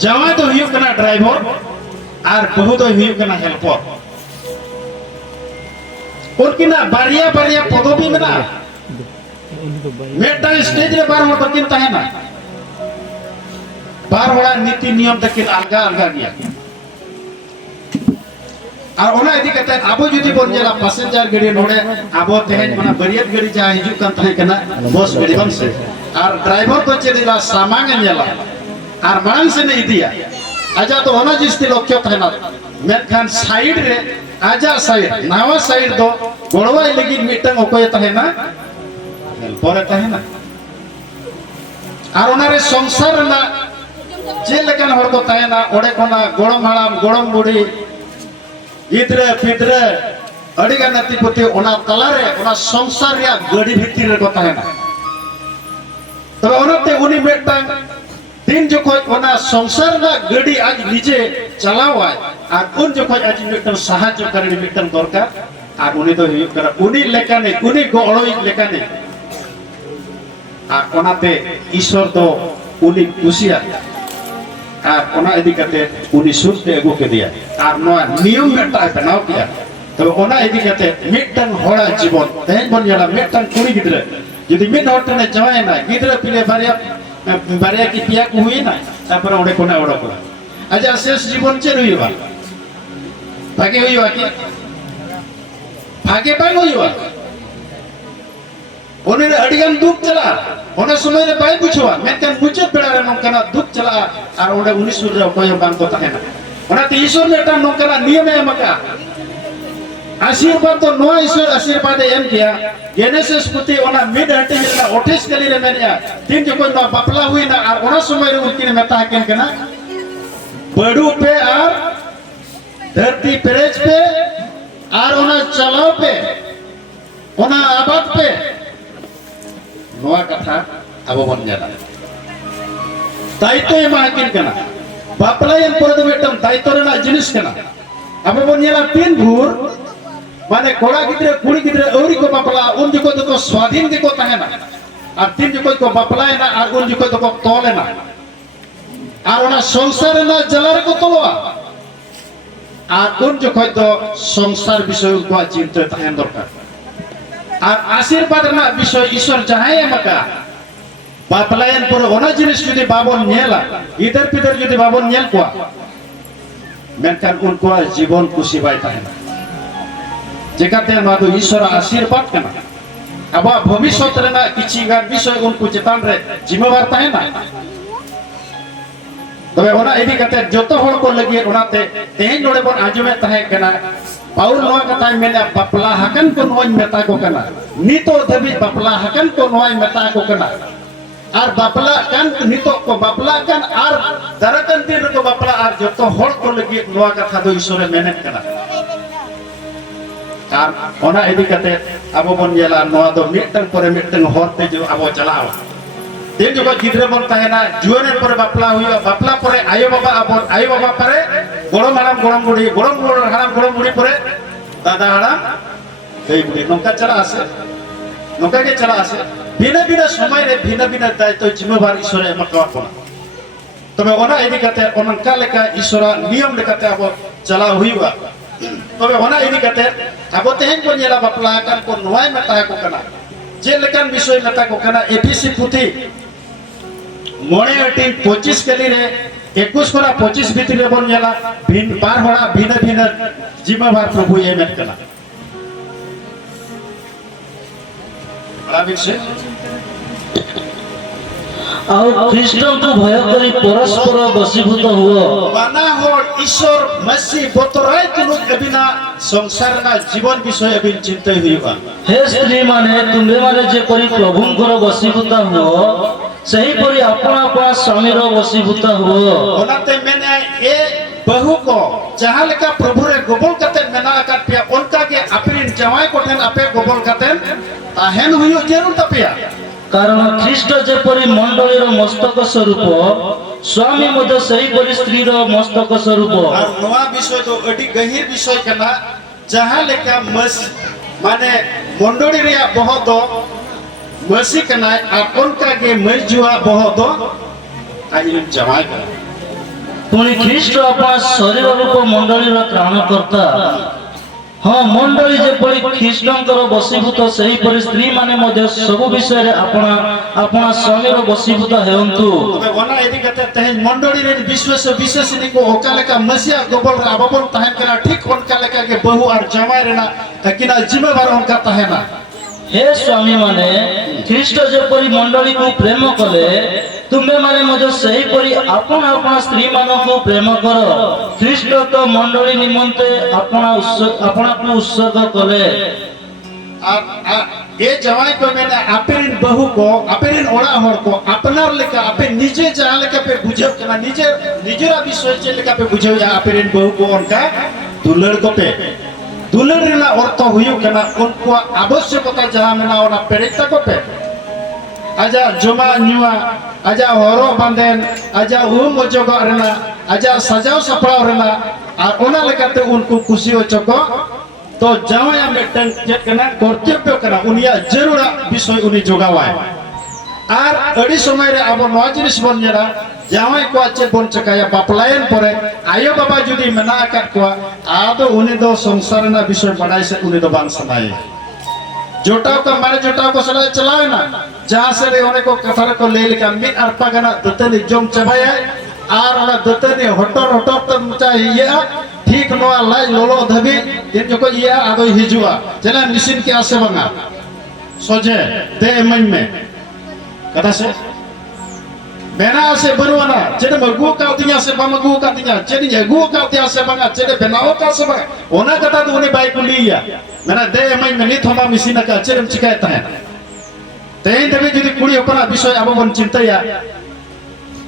जवान तो हुई करना ड्राइवर और बहु तो हुई करना हेल्पर उनकिन बारिया पदवी में ना मेटा स्टेज रे बार हर किन तहेना बार हड़ा नीति नियम तकिन अलगा गया और ओना इदी करते आबो जुदी बोन जेला पैसेंजर गाड़ी नोडे आबो तेहेन मना बरियत गाड़ी जा हिजु कान तहे कना बस गाड़ी बन से और ड्राइवर को चेला सामान जेला और मांग से नहीं दिया आजा तो ओना जिसती लक्ष्य तहेना मेखान साइड रे आजा साइड नावा साइड दो गोड़वा लगी मिटंग ओकोय तहेना परे तहेना और ओना रे संसार ना जे लेकन हर को तहेना ओडे कोना गोड़म हाड़ाम गोड़म बुड़ी इधरे फिदरे अड़ीगा नतीपुती ओना तलारे ओना संसार या गड़ी भीतर रे को तहेना तबे ओनाते उनी मेटटांग दिन जखोय ओना संसार ना गड़ी आज निजे चलावाय और उन जखोय आज मेटन साहाय्य करनी मेटन दरकार और उनी तो हुई कर उनी लेकाने उनी गोड़ोई लेकाने और ओनाते ईश्वर तो उनी खुशिया और ओना इदी करते उनी सुरते अगु के दिया और नोआ नियम मेटा बनाव किया तो ओना इदी करते मिटन होड़ा जीवन तेन बन जाला मिटन कुड़ी गिदरे यदि मिट होटने जवाय ना गिदरे पिले बारिया की पिया को हुई ना तापर ओडे कोना ओडो को आजा शेष जीवन चे रहिबा भागे होइबा कि भागे बाय होइबा ओने अडिगान दुख चला ओने समय रे बाय बुझवा मेकन बुझे पेड़ा रे नोकना दुख चला और ओने 19 रे कोय बान को तहेना ओना ते ईश्वर नेटा नोकना नियम है मका आशीर्वाद तो नो ईश्वर आशीर्वाद एम किया जेनेसिस पुती ओना मिड हटे मिलना 28 कली रे मेनिया तीन जो कोई बापला हुई ना और ओना समय रे उनकिन मेता केन कना बड़ू पे और धरती पेरेज पे और ओना चलाव पे ओना आबाद पे नोआ कथा अब बन जाला दायित्व एमा किन कना बापलायन पर दो बेटम दायित्व रेना जिनिस कना अब बन जाला तीन भूर माने कोड़ा गिदरे कुड़ी गिदरे औरी को बापला उन जको तो स्वाधीन दिको तहेना और तीन जको को बापलायना और उन जको तो तोलेना और ओना संसार ना जलार को तोलवा और उन जको तो संसार विषय को चिंता तहेन दरकार और आशीर्वाद ना विषय ईश्वर चाहे मका बापलायन पर ओना जिनिस जुदी बाबन नेला इधर पिधर जुदी बाबन नेल को मेनकान उनको जीवन खुशी बाय तहेना जेकाते मा दो ईश्वर आशीर्वाद कना अब भविष्य रेना किछि गान विषय उनको चेतान रे जिम्मेवार तहेना तबे ओना इदी कते जतो हर को लगी ओनाते तेहेन नोडे बन आजमे तहे कना पाउल नोआ कथा मेने बापला हकन को नोय मेता को कना नितो धबी बापला हकन को नोय मेता को कना और बापला कन नितो को बापला कन और दरकन दिन को बापला और जतो हर को लगी नोआ कथा दो ईश्वर मेने कना और ओना इदी कते अबो बन जेला नोआ दो मिटन परे मिटन होते जो अबो चलाव दिन जो गिद्रे बन तहेना जुआने परे बापला हुई बापला परे आयो बाबा परे गोड़म हाड़ाम गोड़म बुड़ी परे दादा हाड़ाम दई बुड़ी नौका चला आसे नौका के चला आसे बिना बिना समय रे बिना बिना दायित्व जिम्मेवार ईश्वर एमका कोना तबे ओना इदी कते ओनका लेका ईश्वर नियम लेकाते अब चला हुईबा तबे ओना इदी कते अब तेहेन को नेला बापला कान को नोय मेता को कना जे लेकान विषय मेता को कना एपीसी पुथी मोणे अटी 25 कली रे 21 कोना 25 भीतर रे बन जाला भिन बार होड़ा भिन्न भिन्न जिम्मेवार प्रभु ये मेत कना बड़ा विषय ଆଉ ଖ୍ରୀଷ୍ଟଙ୍କୁ ଭୟ କରି ପରସ୍ପର ବଶୀଭୂତ ହୁଅ माना हो ईश्वर मसीह बतराय तुनु एबिना संसार ना जीवन विषय एबिन चिंता हुईबा हे स्त्री माने तुमे माने जेपरि प्रभुଙ୍କର ବଶୀଭୂତ ହୁଅ ସେହିପରି ଆପଣ ଆପଣ ସ୍ୱାମୀର ବଶୀଭୂତ ହୁଅ ओनाते मैंने ए बहु को जहां लेका प्रभु रे गोबल कते मेना काट पिया उनका के अपिन जवाय कोठन आपे गोबल कते ताहेन हुयो जरूर तपिया କାରଣ ଖ୍ରୀଷ୍ଟ ଯେପରି ମଣ୍ଡଳୀର ମସ୍ତକ ସ୍ୱରୂପ ସ୍ୱାମୀ ମଧ୍ୟ ସେହିପରି ସ୍ତ୍ରୀର ମସ୍ତକ ସ୍ୱରୂପ। और नवा विषय तो अति गहीर विषय कना जहां लेका मस माने मंडोरी रे बहुत मसी कना और उनका के मजुआ बहुत आई जमा कर ପୁଣି ଖ୍ରୀଷ୍ଟ ଆପଣା ଶରୀର ରୂପ ମଣ୍ଡଳୀର ତ୍ରାଣକର୍ତ୍ତା। ହଁ, ମଣ୍ଡଳୀ ଯେପରି ଖ୍ରୀଷ୍ଟଙ୍କର ବଶୀଭୂତ ସେହିପରି ସ୍ତ୍ରୀମାନେ ମଧ୍ୟ ସବୁ ବିଷୟରେ ଆପଣା ଆପଣା ସ୍ୱାମୀର ବଶୀଭୂତ ହେଉନ୍ତୁ। तबे वना यदि कहते तहे मंडोरी रे विश्वासिनी को ओका लेका मसिया गोबल रा बबन तहन कना ठीक उनका लेका के बहु और जमाई रेना किना जिम्मेदार उनका तहेना हे ସ୍ୱାମୀ ମାନେ ଖ୍ରୀଷ୍ଟ ଯେପରି ମଣ୍ଡଳୀକୁ ପ୍ରେମ କଲେ ତୁମେ ମାନେ ମଧ୍ୟ ସେହିପରି ଆପଣ ଆପଣ ସ୍ତ୍ରୀ ମାନଙ୍କୁ ପ୍ରେମ କର। ଖ୍ରୀଷ୍ଟ ତ ମଣ୍ଡଳୀ ନିମନ୍ତେ ଆପଣାକୁ ଉତ୍ସର୍ଗ କଲେ। ये जमाई को मैंने अपेरिन बहू को अपेरिन ओड़ा हर को अपनार लेका अपे निजे जहां लेका पे बुझेव कना निजे निजेरा विषय जे लेका पे बुझेव या अपेरिन बहू को उनका दुलड़ को पे दुलड़ रेना अर्थ हुयु कना उनको आवश्यकता जहां मेना ओना पेरेक्ता को पे आजा जमा न्युआ आजा हरो बांधेन आजा उम ओजोग रेना आजा सजाव सपड़ाव रेना और ओना लेकाते उनको खुशी हो चको तो जावया मेटन चेत कना कर्तव्य कना उनिया जरूरा विषय उनी जोगावाय और अड़ी समय रे अब नवा जिनिस बन जरा जावय को चेत बन चकाया बापलायन परे आयो बाबा जुदी मेना आकात को आदो उनी दो संसार ना विषय पढ़ाई से उनी दो बांग सनाय जोटाव का मारे जोटाव को सलाह चलावे ना जहां से रे ओने को कथार को ले लेका मिट अर्पा गना दतनी जम चबाया और ओना दतनी हटर हटर त मुचा हिया ठीक नवा लाई लोलो धबी दिन जो को ये आगो हिजुआ चला मिशन के आसे बंगा सोजे दे मन में कथा से बेना से बनवाना चेदे मगु का तिया से बमगु का तिया चेदे यगु का तिया से बंगा चेदे बेनाओ का से बंगा ओना कथा तो उन्हें बाइक लिया मेरा दे मन में नहीं थमा मिशन का चेदे चिकायत है तेन देवी जदी कुड़ी अपना विषय अब बन चिंताया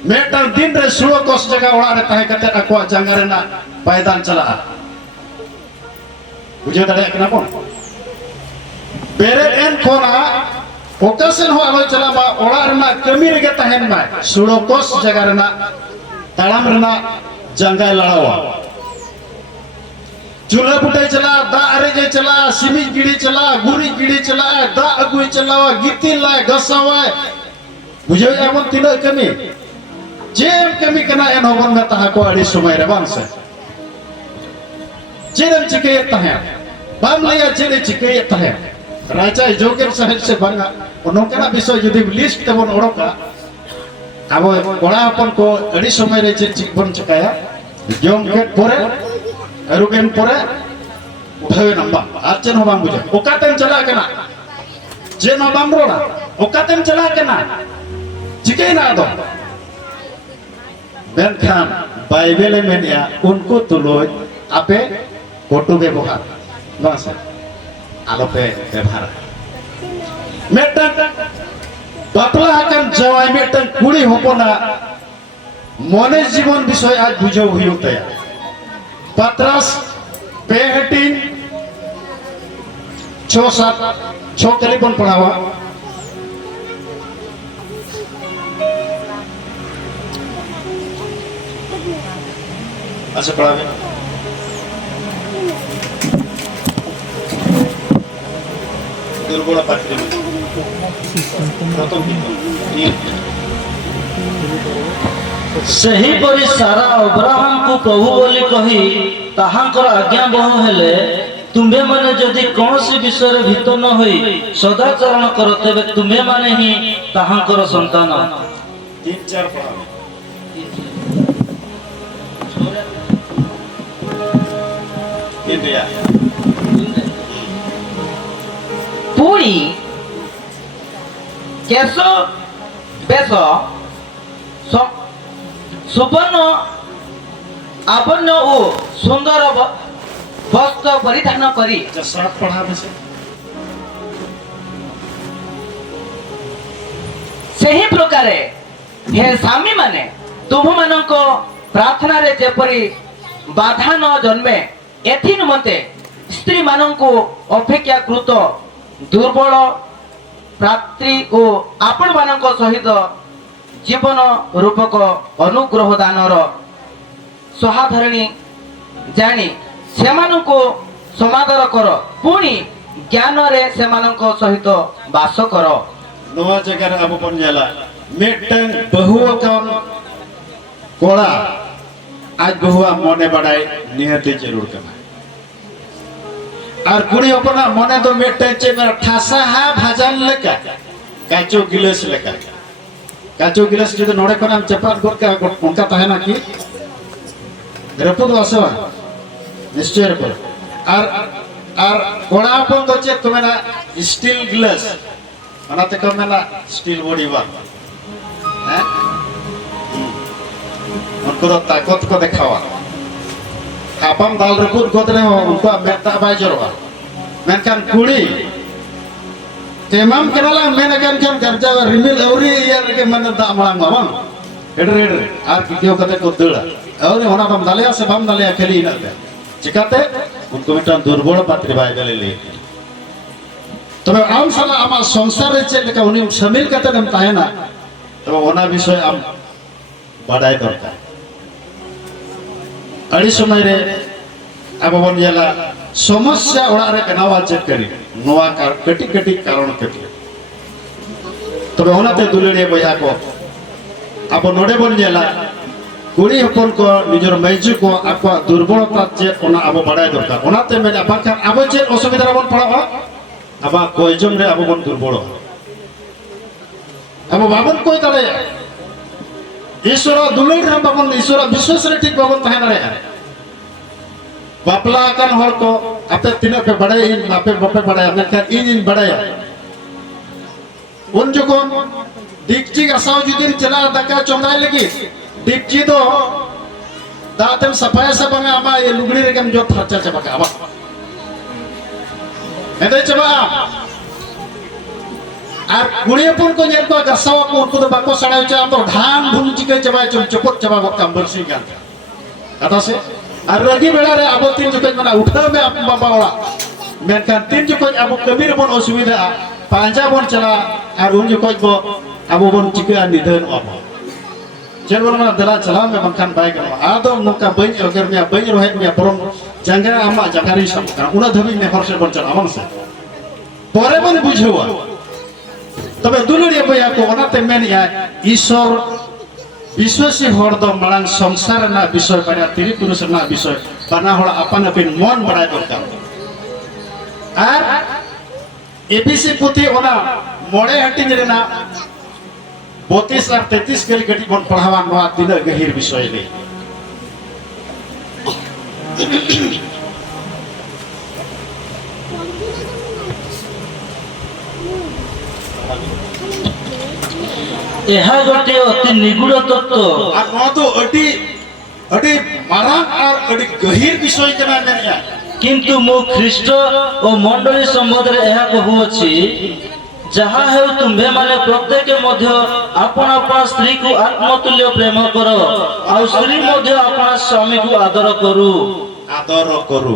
मेटा दिन रे सुलो कोस जगह ओड़ा रे ताहे कते अको जंगा ना पायदान चला बुझे दाड़े कना कोन बेरे एन कोना ओकासन हो आलो चला बा ओड़ा रना कमी रे तहन मा सुलो कोस जगह रना तालाम रना जंगा लड़ावा चूल्हा बुटाई चला दा अरे जे चला सिमी गिड़ी चला गुरी गिड़ी चला दा अगुई चलावा गिती लाए गसावा बुझे एमन तिना कमी जेम कमी कना एन होबन में ताहा को अड़ी समय रे बांग से जेम चिके तहे बाम लिया जेले चिके तहे राजा जोगेर शहर से बंगा नोकना विषय यदि लिस्ट तबन ओडोका अब कोड़ा अपन को अड़ी समय रे जे चिकबन चकाया जोम के पोरे अरुगेन पोरे उठावे नंबा आचन हो बांग बुझे ओकातेम चला कना जे नो बाम रोड़ा ओकातेम चला कना चिके ना दो बेनखान बाइबल में या उनको तुलोय आपे कोटु व्यवहार बस आलोपे व्यवहार मेटन बापला हकन जवाई मेटन कुड़ी होपना मने जीवन विषय आज बुझो हुयो तया पत्रास पेहटिन 6 कलीबन पढ़ावा अच्छा पढ़ावे दुर्बल पात्री में प्रथम ସେହିପରି ସାରା ଅବ୍ରାହମକୁ ପ୍ରଭୁ ବୋଲି କହି ତାହାଙ୍କର ଆଜ୍ଞା ବହ ହେଲେ ତୁମ୍ଭେମାନେ ଯଦି କୌଣସି ବିଷୟରେ ଭୀତ ନ ହୋଇ ସଦାଚରଣ କର ତେବେ ତୁମ୍ଭେମାନେ ହିଁ ତାହାଙ୍କର ସନ୍ତାନ। 3-4 पढ़ावे इंडिया ପୁଣି କେଶ ବେଶ ସୁବର୍ଣ୍ଣ ଆବର୍ଣ୍ଣ ଓ ସୁନ୍ଦର ବସ୍ତ୍ର ପରିଧାନ କରି शर्ट पढ़ावे से ସେହି ପ୍ରକାରେ ହେ ସ୍ୱାମୀ ମାନେ ତୁମମାନଙ୍କ ପ୍ରାର୍ଥନାରେ ଯେପରି ବାଧା ନ ଜନ୍ମେ ଏଥି ନିମନ୍ତେ ସ୍ତ୍ରୀ ମାନଙ୍କୁ ଅପେକ୍ଷାକୃତ ଦୁର୍ବଳ प्राप्ति ओ आपण मानक सहित जीवन रूपक अनुग्रह दानर सहाधरणी जानी सेमानंको समादर कर पुणी ज्ञान रे सेमानंको सहित वास कर नवा जगह अब बन जाला मिटन बहुआ कौन कोड़ा आज बहुआ मने बड़ाई निहती जरूर करना और कुड़ी अपना मने तो मिटन चे मेरा ठासा हा भाजन लेका काचो गिलास लेका काचो गिलास जो नोड़े को नाम चपात गोर का उनका ताहे ना की रपुद वासवा निश्चय रपुद और कोड़ा अपन तो चे तुम्हें ना स्टील गिलास अनाते कम में ना स्टील बॉडी वा हैं उनको तो ताकत को दिखावा आपम दाल रपुद गोदरे हो उनको मेहता बाजरवा मेनकान कुड़ी तेमाम केनाला मेनकान kan kerja rimil auri yang ke mana tak malang bang heder ar video kata ko dula auri ona bam dalia se bam dalia kheli na de chikate unko mitan durbol patri bai gale तब आम साला आमा संसार चेक लेका उनी शामिल करते हम ताहे ना तब ओना विषय आम बाडाय दरकार अड़ी समय रे अब बन जाला समस्या ओड़ा रे बनावा चेक करी नोआ कार कटी कटी कारण कटी तब ओना ते दुलड़िया बया को अब नोडे बन जाला कुड़ी हपन को निजर मैजु को आपा दुर्बलता चेक ओना अब बाडाय दरकार ओना ते में अब खान अब चेक असुविधा बन पड़ा अब कोई जम रे अब बन दुर्बल अब बाबन कोई तले ईश्वर दुलड़ रे बाबन ईश्वर विश्वास रे ठीक बाबन तहे रे बापला कान हर को आपे तीन पे बड़े इन आपे बपे बड़े मैं क्या इन बड़े उन जो कौन डिक्ची असाव जुदिन चला दका चोंदाय लगी डिक्ची तो दातम सफाया सब में आमा ये लुगड़ी रे कम जो खर्चा चबा का आवा हेदे चबा और गुड़ियापुर को जेल को गसावा को उनको तो बाको सड़ाई चा तो धान भून चिके चबा चपट चबा को कंबर सी गान कथा से और रगी बेड़ा रे अब तीन जुके मना उठा में आप बाबा वाला मैं kan तीन जुके अब कबीर बन असुविधा पांजा बन चला और उन जुके को अब बन चिके निधन अब जेल बन दला चला में बंखान बाय कर आदो नका बई अगर में बई रोहे में परम जंगा आमा जगारी सब उना धबी में हरसे बन चला हमन से परे बन बुझवा तबे दुलड़िया बया को ओनाते मेन या ईश्वर विश्वासी हर दो मांग संसार ना विषय बना तिरी पुरुष ना विषय बना हड़ अपन अपन मन बड़ा दरकार और एबीसी पुथी ओना मोड़े हटिंग रे ना 32 और 33 के गटी बन पढ़ावा नवा दिन गहिर विषय ले ଏହା ଗୋଟିଏ ଅତି ନିଗୁଡ ତତ୍ତ୍ୱ और नवा तो अटी अटी मारांग और अटी गहिर विषय केना मेनिया କିନ୍ତୁ ମୁଁ ଖ୍ରୀଷ୍ଟ ଓ ମଣ୍ଡଳୀ ସମ୍ବନ୍ଧରେ ଏହା କହୁଅଛି ଯାହା ହେଉ ତୁମ୍ଭେମାନେ ପ୍ରତ୍ୟେକ ମଧ୍ୟ ଆପଣ ଆପଣ ସ୍ତ୍ରୀକୁ ଆତ୍ମତୁଲ୍ୟ ପ୍ରେମ କର ଆଉ ସ୍ତ୍ରୀ ମଧ୍ୟ ଆପଣ ସ୍ୱାମୀକୁ ଆଦର करू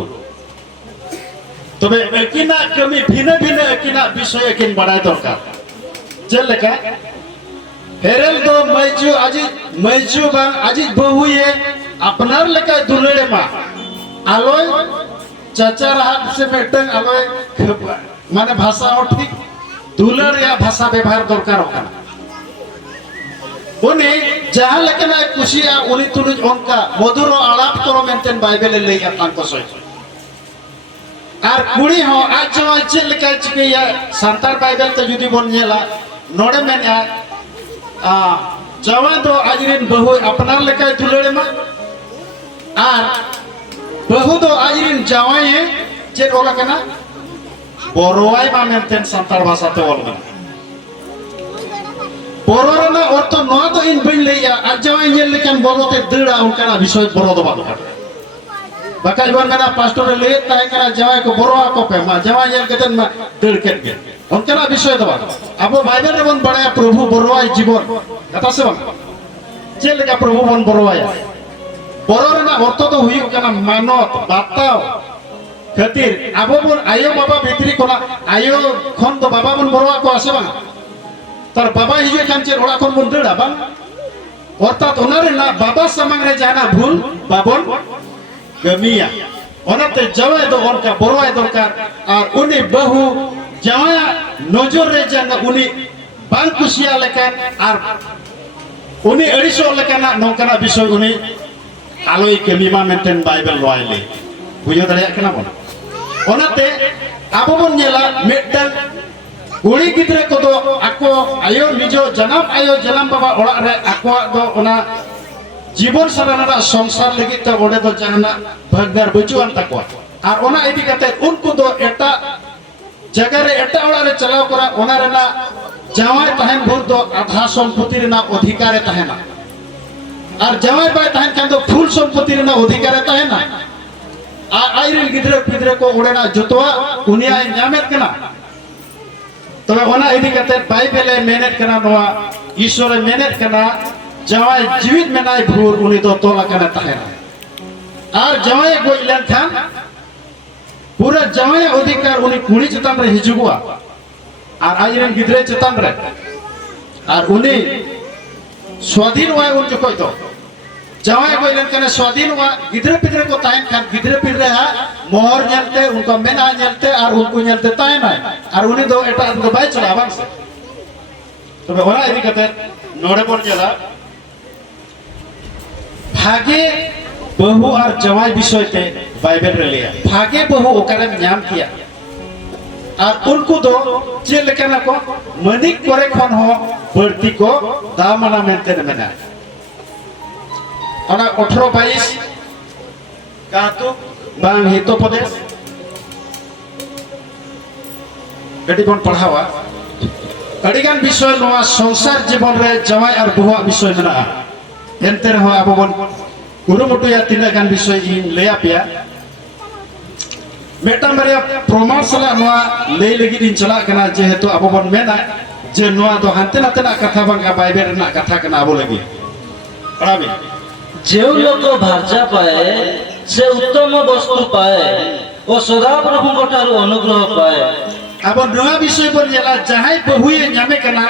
तबे एकिना कमी भिन्न भिन्न एकिना विषय एकिन बड़ाय दरकार जेलेका हेरेल दो मैजू बांग आजी बहुए अपनार लेका दुलड़े मा आलोय चाचा रात से मेटन आलोय माने भाषा और ठीक दुलड़ या भाषा व्यवहार दरकार होगा उन्हें जहां लेकिन कुशिया उनी तुलुज उनका मधुर आलाप करो मेंटेन बाइबल ले या तांको सोय और कुड़ी हो आज जो अच्छे लेका चिकिया संतार बाइबल तो जुदी बन नेला नोडे में जवान तो आजरिन बहु अपनार लेका दुलड़े मा और बहु तो आजरिन जवान है जे ओला कना बोरोवाई मा मेंटेन संतार भाषा तो ओल बोरोना और तो नो तो इन बिन लेया आज जवान ये लेकिन बोरोते दड़ा उनका विषय बोरो दो बात बाकाज बन मेरा पास्टर ले ताय करा जवान को बोरो को पे मा जवान ये कतन मा दड़ के उनका विषय दो अब बाइबल रे बन बड़ा प्रभु बोरोवाई जीवन कथा से बन जे लेका प्रभु बन बोरोवाई बोरोना अर्थ तो हुई कना मानत बाताव खातिर अब बन आयो बाबा भितरी कोना आयो खन तो बाबा बन बरवा को आसे बांग तर बाबा हिजु कांचे ओड़ा खन बन दड़ा बांग अर्थात ओनारे ना बाबा समंग रे जाना भूल बाबन गमिया ओनाते जवाय दो उनका बरवाय दरकार और उनी बहु जवाय नजर रे जाना उनी बांग कुसिया लेकन और उनी अड़िसो लेकना नौकना विषय उनी आलोई कमीमा मेंटेन बाइबल रॉयले बुझो दड़िया कना बन ओनाते आबो बन नेला मेटन कुड़ी गिद्रे को दो आको आयो निजो जन्म आयो जन्म बाबा ओड़ा रे आको दो ओना जीवन साराना संसार लगी तो ओडे दो जहाना भागदार बचुआन तकवा और ओना इदी कते उनको दो एटा जगह रे एटा ओड़ा रे चलाव करा ओना रेना जावाय तहन भूर दो आधा संपत्ति रेना अधिकार तहना और जावाय बाय तहन कान दो फुल संपत्ति रेना अधिकार तहना आ आइरिन गिद्रे पिद्रे को ओडेना जतवा उनिया न्यामेत कना तबे ओना इदी कते बाइबल मेनेट कना नोआ ईश्वर मेनेट कना जवाय जीवित मेनाय भूर उनी दो तोला कना तहना और जवाय गोइ लेन खान पूरा जवाय अधिकार उनी कुड़ी चतान रे हिजुगुआ और आइरिन गिद्रे चतान रे और उनी स्वाधीन हुआ उन जो कोई तो जवाय गोइ लेन कने स्वाधीन हुआ गिद्रे पिद्रे को ताइन खान गिद्रे पिद्रे हा मोहर नेलते उनको मेना नेलते और उनको नेलते ताइन है और उनी दो एटा उनको बाय चला बांग से तबे ओना इदी कते नोडे बोल जला भागे बहु और जवाय विषय ते बाइबल रे लिया भागे बहु ओकरे न्याम किया और उनको दो जे लेकना को मनिक करे खन हो बर्ती को दामना मेंते मेना ओना 18-22 कातु बांग हितो प्रदेश गडी बन पढ़ावा अडिगान विषय नोआ संसार जीवन रे जवाय और बहुआ विषय मेना एंते रहो अब बन गुरुमुटु या तीन गान विषय इन लेया पिया मेटा मरिया प्रमाण सला नोआ ले लगी दिन चला कना जेहेतु अब बन मेना जे नोआ दो हांते नाते कथा बांगा बाइबल ना कथा कना आबो लगी पढ़ाबी जो लोक भार्जा पाए से उत्तम वस्तु पाए और सदा प्रभु ठारू अनुग्रह पाए अब नोआ विषय बन जेला जहाय बहुए न्यामे कना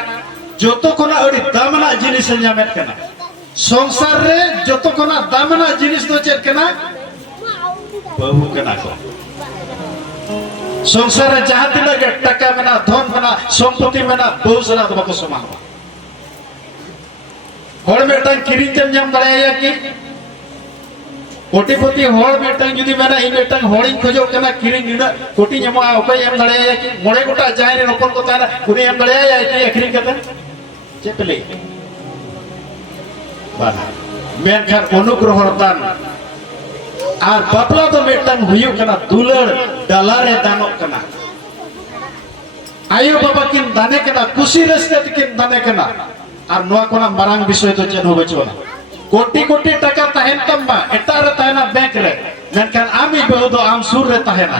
जोतो कोना अडी दामना जिनिस न्यामे कना संसार रे जोतो कोना दामना जिनिस दो चेत कना बहु कना को संसार रे जहां तिना के टका मेना धन मेना संपत्ति मेना बहु सना तो बको समान होड़ मेटन किरिन जम जम दड़ाया कि कोटिपति होड़ मेटन जुदी मेना इन मेटन होड़िन खोजो कना किरिन निना कोटि जमा ओकय एम दड़ाया कि मोड़े गोटा जाय रे रोपन को ताना कुनी एम दड़ाया कि अखरी कते चेपले बाना मेनखान अनुग्रह दान और बापला तो मेटन हुयु कना दुलर डलारे दानो कना आयो बाबा किन दाने कना खुशी रस्ते किन दाने कना और नोआ कोना मारांग विषय तो चेन हो बचोना कोटि कोटि टका तहन तम्बा एटा रे तहना बैंक रे मेनखान आमी बहु दो आम सुर रे तहना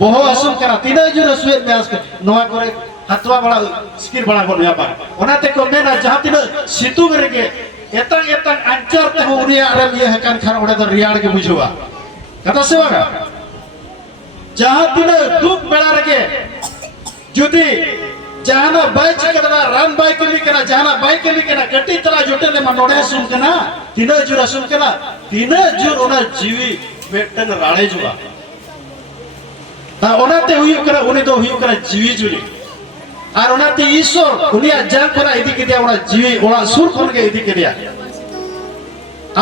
बहु असुम कना तीना जुर सुए मेस नोआ करे हतवा बड़ा स्किर बड़ा को नया बा ओनाते को मेना जहां तीना सितुग रे के एतंग एतंग अंचर ते उरिया रे ये हकन खान ओडे तो रियाड़ के बुझुआ कथा से वागा जहां तीना दुख बेड़ा रे के जुदी जहाना बाय चकदना रान बाय कमी कना जहाना बाय कमी कना गट्टी तला जोटे ने मनोड़े सुन कना तीना जुरा सुन कना तीना जुर ओना जीवी मेटन राळे जुआ ता ओनाते हुयु करा उनी दो हुयु करा जीवी जुली और ओनाते ईश्वर उनिया जान करा इदी के दिया ओना जीवी ओना सुर कोन के इदी के दिया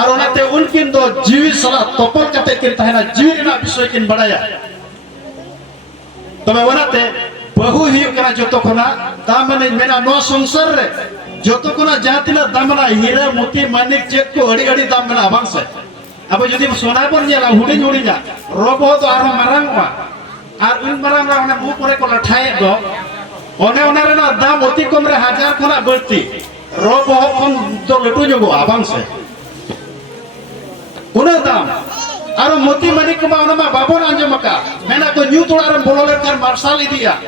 और ओनाते उनकिन दो जीवी सला तोपल कते के तहना जीवी ना विषय किन बड़ाया तबे ओनाते बहु हियु कना जतो कोना दामने मेना नो संसार रे जतो कोना जातिना दामना हीरा मोती मानिक चेक को अड़ी अड़ी दाम मेना बांग से अब जदी सोना पर जेला हुडी हुडी जा रोबो तो आरो मारांग वा और उन मारांग रा ओने मु परे को लठाए दो ओने ओने रे ना दाम अति कम रे 1000 खोना बढती रोबो कोन तो लटु जगो आबांग से उना दाम और मोती मानिक मा ओना मा बाबन अंजमका मेना को न्यू तोड़ारम बोलोले कर मार्शल इदिया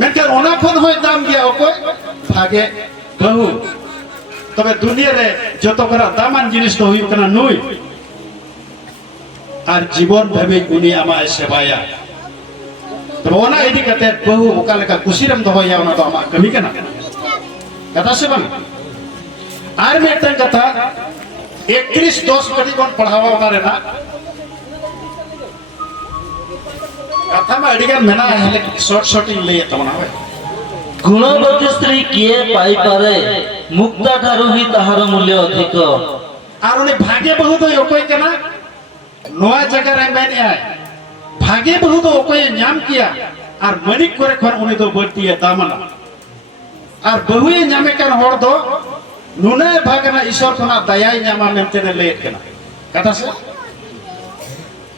मेनकर ओना खोन होय दाम गया ओको भागे बहु तबे दुनिया रे जतो करा दामान जिनिस तो हुयु कना नुई और जीवन भावे उनी आमा सेवाया तो ओना इदी कते बहु ओका लेका खुशी रम दोया ओना तो आमा कमी कना कथा से बन आर मेटन कथा 31:10 कड़ी कोन पढ़ावा ओना रे ना कथा में अडिगान मेना है शॉर्ट ले तमना होय गुणवती स्त्री किए पाई पारे मुक्ता ठारू ही ताहार मूल्य अधिक और उन्हें भाग्य बहुत हो कोई कना नोआ जगह रे मैंने आए भाग्य बहुत हो कोई नाम किया और मनिक करे खन उन्हें तो बढ़ती है दामना और बहुए नामे कन होड़ दो नुना भागना ईश्वर खना दया नामा मेमते ने ले कना कथा से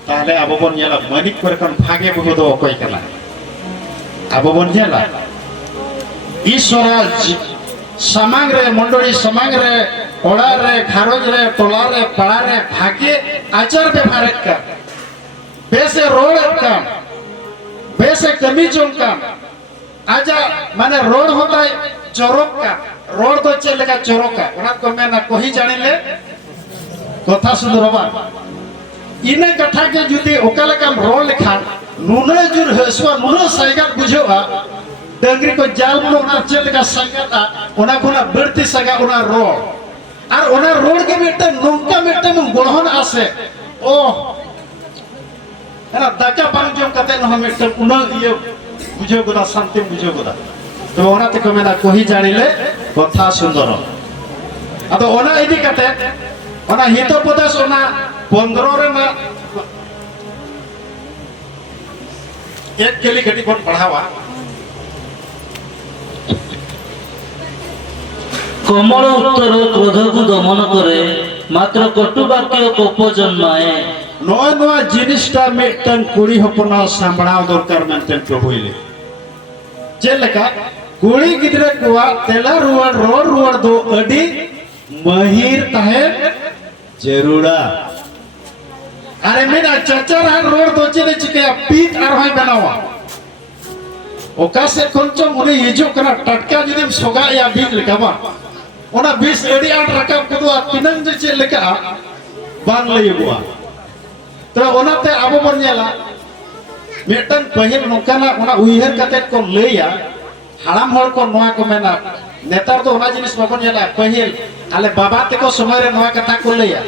ताले अब बन नेला मनिक करे खन भाग्य बहुत हो कोई कना अब बन नेला ईश्वर समांग रे मंडली समांग रे ओड़ा रे घारोज रे टोला रे पड़ा रे भाग्य आचार व्यवहार का बेसे रोड का बेसे कमी जोन का आजा माने रोड होता है चौरोक का रोड तो चलेगा चौरोक का उना को मैं ना कोई जाने ले कथा सुंदरबा इने कथा के जुदी ओकाले काम रोड लिखा नुने जुर हसवा नुने साइगा बुझोआ डंगरी को जाल में उना चलेगा संगता उना कोना बढ़ती सगा उना रोड और उना रोड के बेटे नोंका बेटे में गोहन आसे ओ है ना दाका बांग जों कते न हम बेटे उना ये बुझो गोदा शांति बुझो गोदा तो उना ते को मेना कोही जानिले कथा सुंदर अतो उना इदी कते उना हितोपदेश उना 15 रे ना एक केली घटी कोन पढ़ावा कमल उत्तर क्रोध को दमन करे मात्र कटु वाक्य कोप जन्माए नोआ नोआ जिनिसटा मेटन कुड़ी हपना सांभळाव दरकार मेनतेन प्रभुइले जेलका कुड़ी गिदरे कोआ तेला रुवाड़ रोड रुवाड़ दो अडी महिर ताहे जरूरा अरे मेना चचर हर रोड दो चले चिके पीत आरहाय बनावा ओका से कोनचम उनी हिजो करा टटका जदि सोगा या बीज लेकाबा ओना 20 एडी आठ रकम कदो तिनंग जे चे लेका बांग लयबुआ तो ओनाते आबो बन नेला मेटन पहिल नोकाना ओना उइहर कते को लेया हाड़ाम होड़ को नोआ को मेना नेतार तो ओना जिनिस बाबन नेला पहिल आले बाबा ते को समय रे नोआ कथा को लेया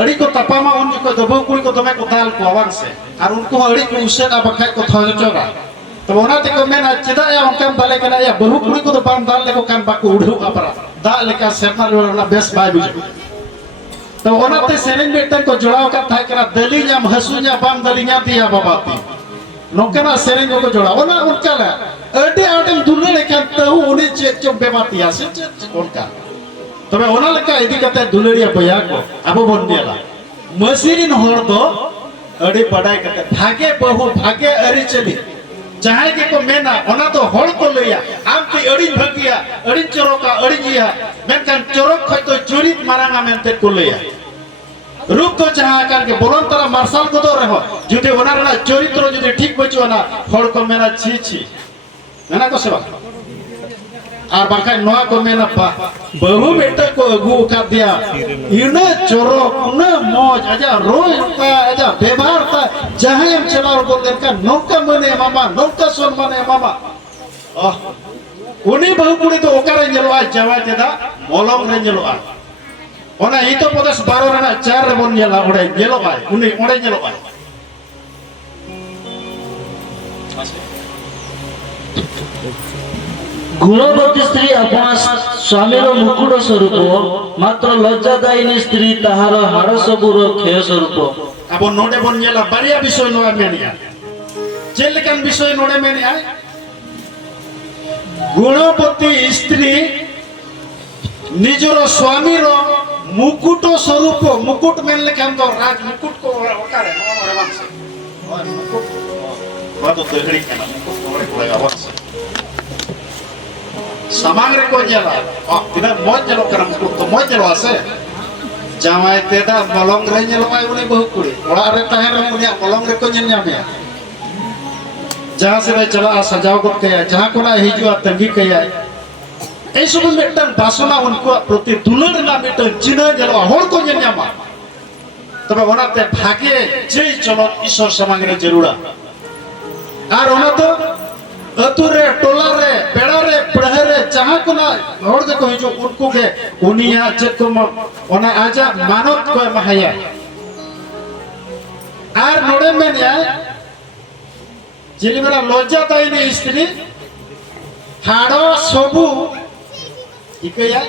अड़ी को तपामा उन को दबो कुड़ी को दमे को दाल को आवान से और उनको अड़ी को उसेना बखाय को थजचोरा तो ओना ते को मेना चेदा या उनकम दाले कना या बहु कुड़ी को तो बाम दाल लेको कान बाको उड़ू अपरा दा लेका सेरना लोला बेस बाय बुझ तो ओना ते सेरेन बेटन को जोड़ाव का था करा दलिया हसुया बाम दलिया दिया बाबाती नोकना सेरेन को जोड़ा ओना उनका ला अडे आडम दुले लेका तो उनी चेक चो बेमातिया से उनका तबे ओना लेका इदी कते दुलेरिया बया को आबो बन देला मसीरिन होड़ दो अडे पढ़ाई कते भागे बहु भागे अरि चली जहां के को मेना ओना तो होड़ को लेया आम के अड़ी भगिया अड़ी चोरोका अड़ी जिया मेनकान चोरोक खय तो चोरित मारांगा मेनते को लेया रूप तो जहां कर के बोलन तरा मार्शल को दो रहो जुदे ओना रा चरित्र जुदे ठीक बचो ना होड़ को मेना छी छी मेना को सेवा और बाका नोआ को मेना पा बहु बेटा को अगु का दिया इने चोरो उने मौज आजा रोज का आजा व्यवहार का जहां हम चलाओ को देका नौका मने मामा नौका सोन मने मामा उनी बहु कुड़ी तो ओकारे नेलोआ जवा तेदा मोलम रे नेलोआ ओना हितो पदस 12 रे ना 4 रे बन नेला ओडे नेलोआ उनी ओडे नेलोआ गुणवती स्त्री अपना स्वामी मुकुट स्वरूप मात्र लज्जादायिनी स्त्री ताहार हाड़ सबुर क्षय स्वरूप अब नोडे बन नेला बारिया विषय नोआ मेनिया चेलकान विषय नोडे मेनिया गुणवती स्त्री निजर स्वामी रो मुकुट स्वरूप मुकुट मेनले काम तो राज मुकुट को ओकारे नोरे वांस मुकुट बातो दहड़ी केना मुकुट नोरे कोलेगा वांस समांग रे को जेला तिना मौज जेलो करम मुकुट तो मौज जेलो आसे जामाय तेदा मलंग रे जेलो माय उनी बहु कुड़ी ओड़ा रे ताहे रे उनी मलंग रे को जेल न्यामे जहां से रे चला सजाव को के जहां कोना हिजुआ तंगी के आय ए सब मेटन बासना उनको प्रति दुलड़ ना मेटन चिना जेलो होड़ को जेल न्यामा तबे ओनाते भागे जय चलो ईश्वर समांग रे जरूरा और ओना तो अतुर रे टोला रे पेड़ा रे पढ़े रे जहां को ना और देखो जो उनको के उनिया चेक को ओना आजा मानव को महाया और नोड़े में या जिले मेरा लज्जा ताई ने स्त्री हाड़ो सोबू इकया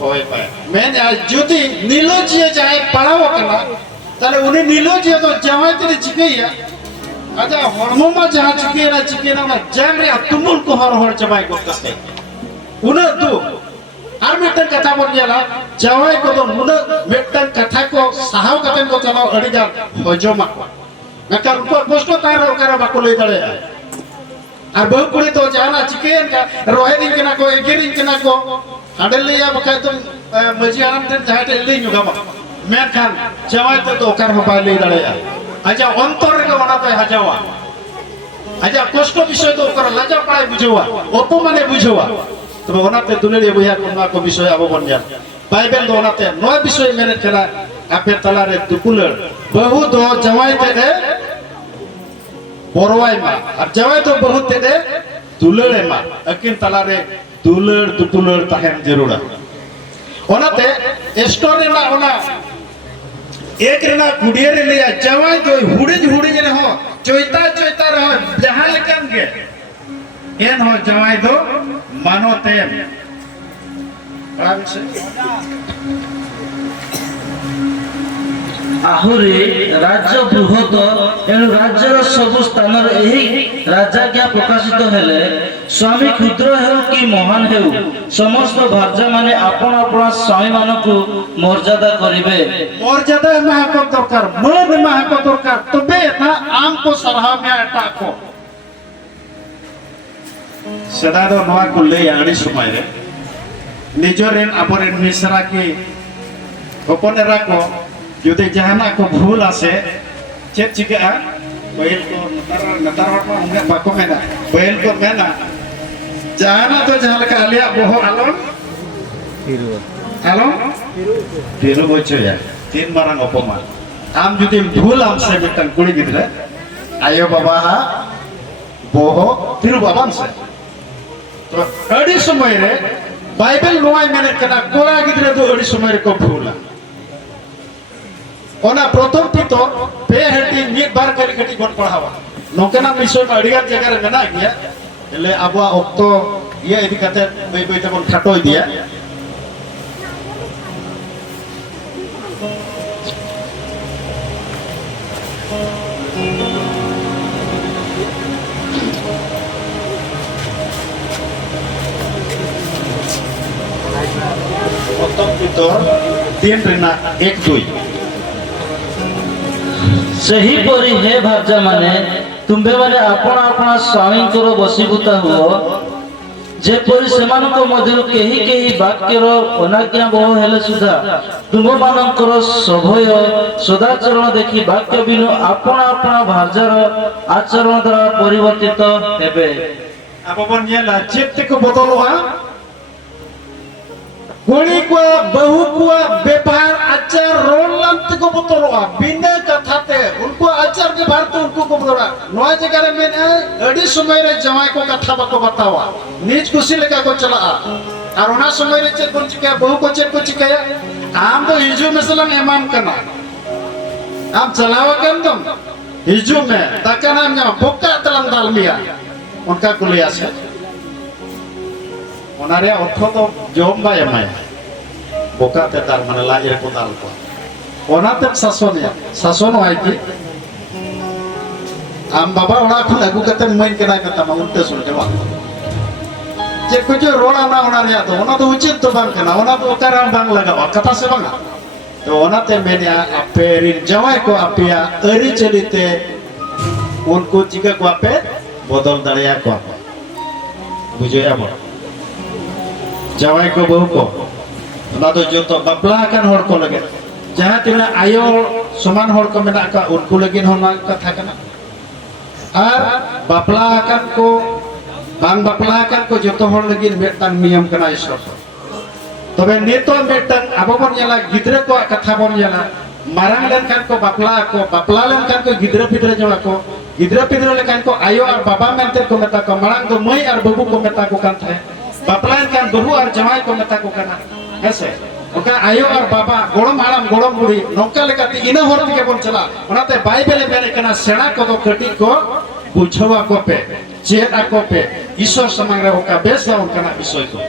होय पाए मैं जुदी नीलोजिया जाए पढ़ाओ कना ताले उन्हें नीलोजिया तो जवाई तेरे चिकैया आजा हरमो मा जहां चिकेना ना जांगरे तुमुल को हर जवाई को कस्ते उन्हें तो और मिटन कथा बोल जाला जवाई को तो उन्हें मिटन कथा को साहव कथन को चलाओ अड़ीगा हजमा मैं कल उनको पोस्टो तार कर बाको ले दड़े और बहु कुड़ी तो जाना चिकेन का रोहे दिन के ना को एगेरिन के ना को हाडल लिया बकाय तो मजी आराम दिन जहां ते ले नुगा मैं खान जवाई तो कर हो पाले दड़े आजा अंतर रे बना तो हजावा आजा कष्ट विषय तो कर लजा पाए बुझवा अपमाने बुझवा तो ओनाते दुनिया बुया कोना को विषय अब बन जा बाइबल दो ओनाते नय विषय मेरे चला आपे तला रे दुकुलर बहु दो जवाई ते बोरवाई मा और जवाई तो बहुत ते दुलड़े मा अकिन तला रे दुलड़ दुकुलर तहन जरूरा ओनाते स्टोरी ला ओना एक रेना कुडिया रे लिया जवाई जो हुड़ी रे हो चोइता रहो जहां लेकन के एन हो जवाई दो मानो तेम ଆହୁରି ରାଜ୍ୟ ବୃହତ ଏଣୁ ରାଜ୍ୟର ସବୁ ସ୍ଥାନରେ ଏହି ରାଜାଜ୍ଞା ପ୍ରକାଶିତ ହେଲେ ସ୍ୱାମୀ କ୍ଷୁଦ୍ର ହେଉ କି ମହାନ ହେଉ ସମସ୍ତ ଭାର୍ଯ୍ୟାମାନେ ଆପଣ ଆପଣ ସ୍ୱାମୀମାନଙ୍କୁ ମର୍ଯ୍ୟାଦା କରିବେ। मर्यादा महाको दरकार मन महाको दरकार तबे ना आमको सराह में अटाको सदा दो नवा को ले आड़ी समय रे निजरेन अपरेन मिश्रा की अपनेरा को जुदे जहाना को भूल आसे चेक चिका बैल को नतार को उंगे बाको मेना बैल को मेना जहाना तो जहां का आलिया बोहो आलोन तिरु बच्चो या तीन मारंग अपमान आम जुदे भूल आम से मिटन कुड़ी गिदरे आयो बाबा हा बोहो तिरु बाबान से तो अड़ी समय रे बाइबल नोय मेने कना कोरा गिदरे तो अड़ी समय रे को भूला ओना प्रथम पितो पे हटी मिट बार करी कटी बन पढ़ावा नोकेना मिशन अड़िगान जगह रे मेना गया ले अबवा ऑक्तो ये इदी कते बई बई ते बन खाटो दिया प्रथम पितो 3 रेना 1-2 ସେହିପରି ହେ ଭାର୍ଯ୍ୟାମାନେ ତୁମ୍ଭେମାନେ ଆପଣ ଆପଣ ସ୍ୱାମୀଙ୍କର ବଶୀଭୂତ ହୁଅ ଯେପରି ସେମାନଙ୍କ ମଧ୍ୟରୁ କେହି କେହି ବାକ୍ୟର ଅନାଜ୍ଞାବହ ହେଲେ ସୁଦ୍ଧା ତୁମମାନଙ୍କର ସଭୟ ସଦାଚରଣ ଦେଖି ବାକ୍ୟ ବିନୁ ଆପଣ ଆପଣ ଭାର୍ଯ୍ୟାର ଆଚରଣ ଦ୍ୱାରା ପରିବର୍ତ୍ତିତ ହେବେ। apapun nyala चित्त को बदलवा कोणी को बहु को व्यवहार आचार रोलंत को बदलवा बिना कथाते उनको आचार व्यवहार तो उनको को बदलवा नया जगह में अड़ी समय रे जवाई को कथा बको बतावा निज खुशी लेका को चला और ओना समय रे चेक को चिका बहु को चेक को चिका आम तो हिजू में सलाम इमाम करना आम चलावा कर तुम हिजू में ताका नाम ना बोका तलम दालमिया उनका कुलिया से ओनारे अर्थ तो जोम बाय माय बोका ते दाल माने लाजे को दाल को ओनाते शासन होय कि आम बाबा ओना खन अगु कते मइन केना कता मा उल्टे सुनते बा जे कुछ रोड़ा ना ओनारे तो ओना तो उचित तो बांग केना ओना तो ओकरा बांग लगावा कथा से बांगा तो ओनाते मेनिया अपेरी जवाई को अपिया अरी चलिते उनको चिका को आपे बदल दाड़िया को बुझे अब जवाई को बहु को ना तो जो तो बापला कान होड़ को लगे जहां तिना आयो समान होड़ को मेना का उनको लगिन होना कथा कना और बापला कान को बांग बापला कान को जो तो होड़ लगिन मेटांग नियम कना ईश्वर तबे नेतो मेटन अब बन जाला गिद्रे को कथा बन जाला मारंग लेनखान को बापला लेनखान को गिद्रे पिद्रे जोड़ा को गिद्रे पिद्रे लेखान को आयो और बाबा मेंते को मेता को मारंग दो मई और बबू को मेता को कान थे बापला लेनखान बहू और जमाई को मेता को काना ऐसे ओका आयो और बाबा गोड़म हाड़म गोड़म बुढ़ी नौका लेकाते इना होर के बन चला ओनाते बाइबल मेने कना सेना को दो कटी को बुझवा को पे चेत आको पे ईश्वर समांग रे ओका बेस ला उनका विषय को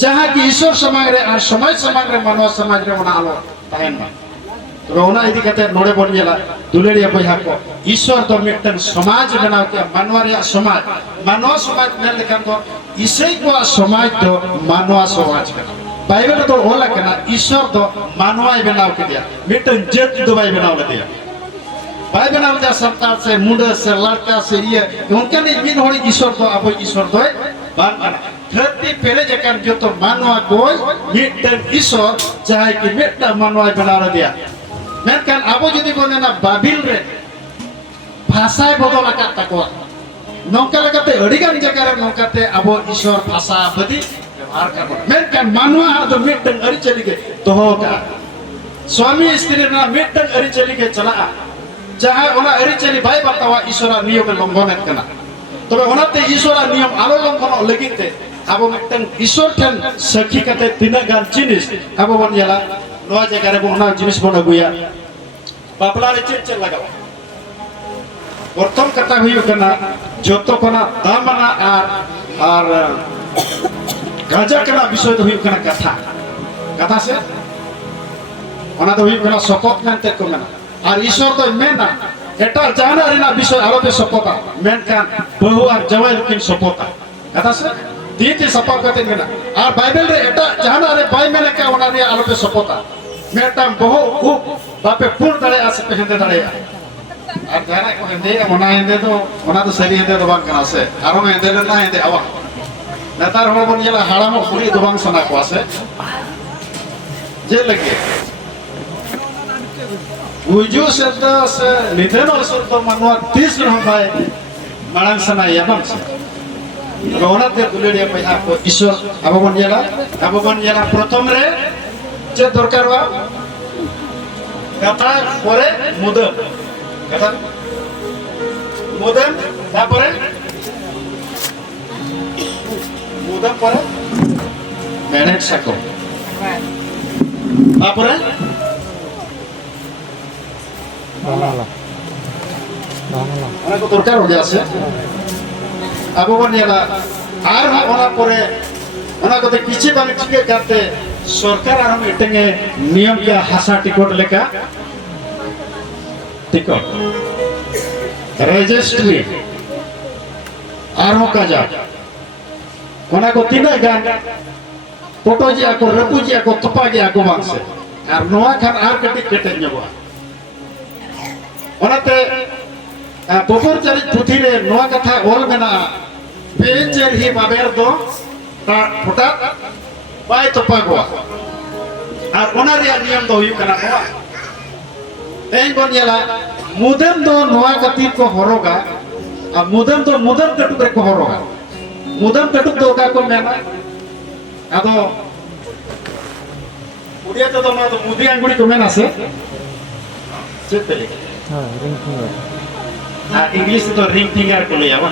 जहाँ की ईश्वर समाज रे और समाज रे मानव समाज रे ओना आलो ताहेन मा तो ओना इदी कते नोडे बन गेला दुलेड़िया बहा को ईश्वर तो मिटन समाज बनाव के मानव समाज ने लेखन तो ईसई को समाज तो मानव समाज का बाइबल तो ओला कना ईश्वर तो मानवाई बनाव के दिया मिटन जत दुबाई बनाव दिया बाई बनाव जा संतान से मुंडा से लड़का से ये उनका नहीं बिन होड़ी ईश्वर तो अब ईश्वर तो बान बना धरती पहले जकन जो तो मानवा कोई मिटन ईश्वर चाहे कि मिटन मानवाई बनाव दिया मेनकान अब जदि बने ना बाबिल रे भाषा बदल आकात तको नौका लगाते अड़ीगान जगह रे नौकाते अब ईश्वर भाषा बदी व्यवहार कर मेनकान मानवा तो मिटन अरि चली के तो का स्वामी स्त्री ना मिटन अरि चली के चला जहां ओना अरि चली बाय बतावा ईश्वर नियम लंघन करना तबे ओनाते ईश्वर नियम आलो लंघन लगिते अब मिटन ईश्वर ठन सखी कते तीन गान जिनिस अब बन जाला नवा जगह रे ओना जिनिस बन अगुया बापला रे चेच लगावा प्रथम कथा हुई कना जोतो कना दामना और गाजा कना विषय हुई कना कथा से ओना तो हुई कना शपथ मेनते को मेना और ईश्वर तो मेना एटा जाना रेना विषय आलो पे शपथा मेन कान बहु और जवाई लुकिन शपथा कथा से तीन सपा कते मेना और बाइबल रे एटा जाना रे बाई मेने का ओना रे आलो पे शपथा मेटा बहु खूब बापे पूर्ण दड़े आसे पे हंदे दड़े और जाना को हंदे ओना हंदे तो सरी हंदे तो बांग कना से आरो हंदे ना हंदे आवा नेतार हो बन जेला हाड़ाम पुरी तो बांग सना को आसे जे लगे उजू शब्द से निधन असर तो मनवा 30 रह भाई मांग सना या बांग से रोना ते दुलेड़िया पैसा को ईश्वर अब बन जेला प्रथम रे जे दरकार बा कथा परे मुदम कथा मुदम तापरे मुदम परे मैनेज सको तापरे ओना को दरकार हो जासे अब बन जेला आर ओना परे ओना को किछि बांग चिके करते सरकार आरम इटेंगे नियम के हासा टिकट लेका टिकट रजिस्ट्री आरम काजा कोना को तीना गान फोटो जी आको रपु जी आको तपा जी आको बांसे और नोआ खान आर कटी केटे जबा ओनाते पोपर चली पुथी रे नोआ कथा ओल मेना पेचर ही बाबेर दो ता फुटा बाय तपा गवा और ओना रे नियम दो हुई कना नोआ तेन बन जेला मुदम दो नोआ कती को हरोगा और मुदम कटुक रे को हरोगा मुदम कटुक दो का को मेना आदो उड़िया तो ना तो मुदी अंगुड़ी को मेना से चेक पे हां रिंग फिंगर इंग्लिश तो रिंग फिंगर को लिया बा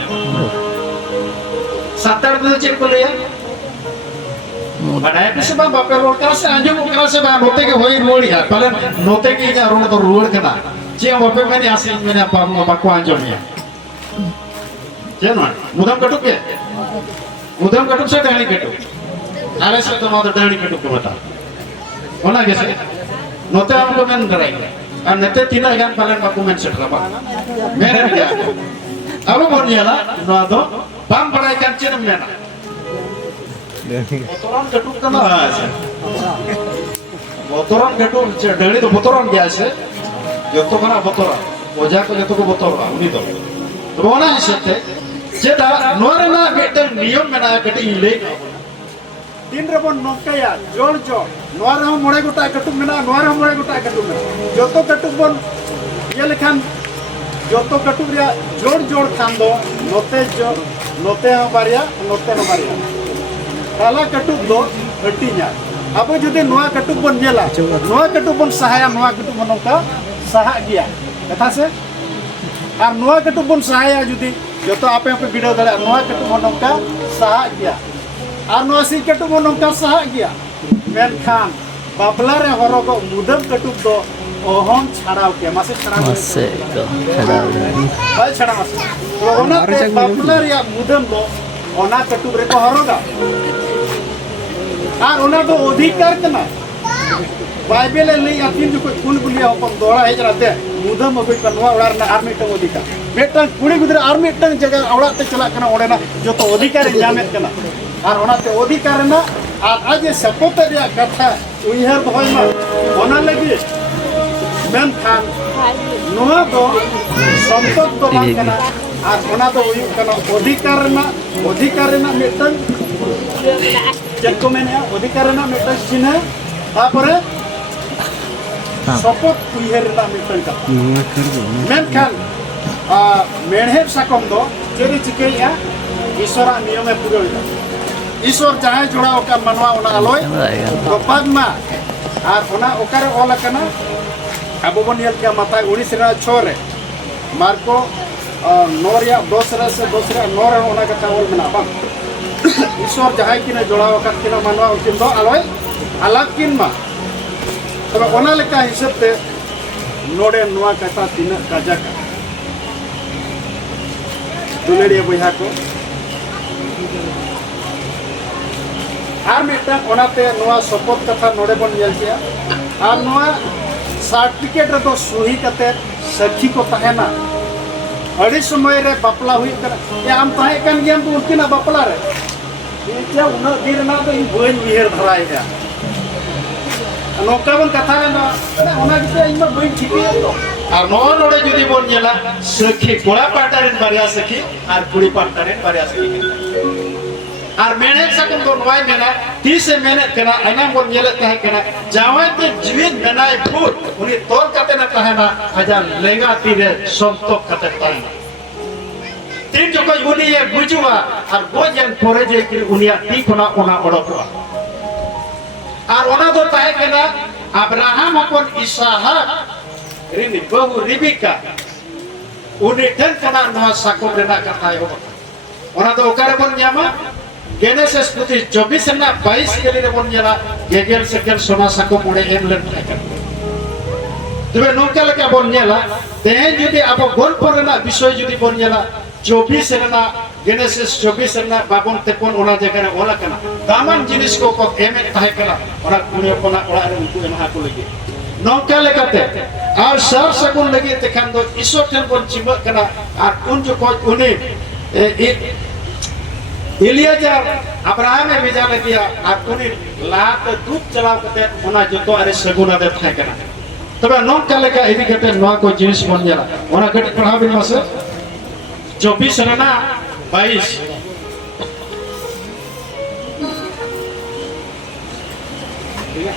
सातर दो चेक को लिया बड़ाय पे से बा बापे रोड का से आजो को से बा नोते के होई रोड़ी है पहले नोते की जा रोड तो रोड कना जे बापे मैंने आसे मैंने बाप को आजो मिया जे ना मुदम कटुक से डाणी कटुक आले से तो ना डाणी कटुक को बता ओना के से नोते हम लोग मन कराएंगे और नेते तीन गान पालन बाकू मेन सेट रबा मेरे क्या अब बोनियाला नो दो बाम बड़ाई कान चेन मेना बोतरन कटुक कना আছে बोतरन कटुक डाणी तो बोतरन गया আছে যত কনা बोतरन ओजा को जतो को बोतरन उनी दो तो ओना हिसते जेदा नोरेना बेटन नियम मेना कटी ले तीन रबन नोकया जोर जोर नोरे हम मोड़े गोटा कटुक मेना नोरे हम मोड़े गोटा कटुक मेना जतो कटुक बन ये लेखान जतो कटुक रे जोर जोर खान दो नोते हम बारिया नोते न बारिया काला कटुक दो हटिया अब जुदी नोआ कटुक बन नेला नोआ कटुक बन सहाया नोआ कटुक बन नोका सहा गया कथा से और नोआ कटुक बन सहाया जुदी जो तो आपे आपे वीडियो दले नोआ कटुक बन नोका सहा गया और नोआ सी कटुक बन नोका सहा गया मेनखान बापला रे हरो को मुदम कटुक दो ओहम छाड़ाव के मासे छाड़ाव Masih kok ada. भाई छाड़ा मासे तो ओना ते बापला रे मुदम दो ओना कटुक रे को हरोगा और ओना तो अधिकार कना बाइबल ले आकिन जो कुल बुलिया अपन दोड़ा हे जराते मुदम अबे कनवा उड़ार ना आर मिटन अधिकार मिटन कुड़ी गुदरे आर मिटन जगह औड़ा ते चला कना ओडेना जो तो अधिकार जामेत कना और ओना ते अधिकार ना और आज सपोर्ट रे कथा उइहर होय मा ओना लगी मेन खान नोआ दो संपत दो बांग कना और ओना दो उइउ कना अधिकार ना मिटन चेक को मैंने अधिकार ना मिटन चिन्ह तापरे सपोर्ट उइहर ना मिटन का मेन खान मेणहेब साकम दो चेरी चिकेया ईश्वरा नियमे पुरोइदा ईश्वर जहां जोड़ा का मनवा ओना आलोय तो पद्मा और ओना ओकारे ओला कना अबो बन यल के माथा 19 रा 6 रे मार्को 9 रे 10 रे से 10 रे 9 रे ओना कथा ओल मना बा ईश्वर जहां किने जोड़ा का किना मनवा उकिन दो आलोय अलग किन मा तब ओना लेका हिसाब ते नोडे नोआ कथा तीन काजा का दुलेड़िया बइहा को और मिटन ओनाते नोआ सपोर्ट कथा नोडे बन यल किया और नोआ सर्टिफिकेट रे तो सही कते सखी को तहेना अड़ी समय रे बापला हुई कर या हम ताहे कन गेम तो उनकी ना बापला रे ये क्या उन दिन ना तो इन बन विहर धराई है नोका बन कथा रे ना ओना के इन में बन ठीक है तो और नोआ नोडे जुदी बन जेला सखी कोड़ा पाटारेन बारिया सखी और कुड़ी पाटारेन बारिया सखी और मेहनत सकम तो नवाई मेना तीसे मेहनत करना आइना बोल नेलत कहे करना जावे ते जीवित बनाए फूट उन्हें तोड़ कते न कहे ना हजार लेगा तीरे संतो कते ताई तीन जो कोई उन्हें ये बुझुआ और वो जन पोरे जे कि उन्हें ती कोना ओना ओडोकुआ और ओना दो ताहे करना अब्राहम अपन इसहाक रिनी बहु रिबिका उन्हें ठन कना नवा साको रेना कथा हो ओना दो ओकारे बन न्यामा गेनेसिस पुथि 24 ना 22 के लिए बन जला गेगेल सेकेल सोना साको मुड़े एमलेन थाका तबे नोका लका बन जला तेन जुदी अब गोल परना विषय जुदी बन जला 24 ना गेनेसिस 24 ना बाबन तेपन ओना जगह रे ओला कना दामान जिनिस को एमे थाहे कना ओना कुने कोना ओला रे उनको एमा को लगे नोका लकाते और सार सगुन लगे तखान दो ईश्वर ठन बन चिम कना और उन जो को उनी इलियाजार अब्राहम में भेजा ले दिया और उन्हें लात दूध चलाव करते उन्हें जो तो अरे सगुना दे था करना तबे नोक का लेका इदी करते नोआ को जिनिस बन जाला उन्हें कट पढ़ा बिन मासे 24 ना 22 ठीक है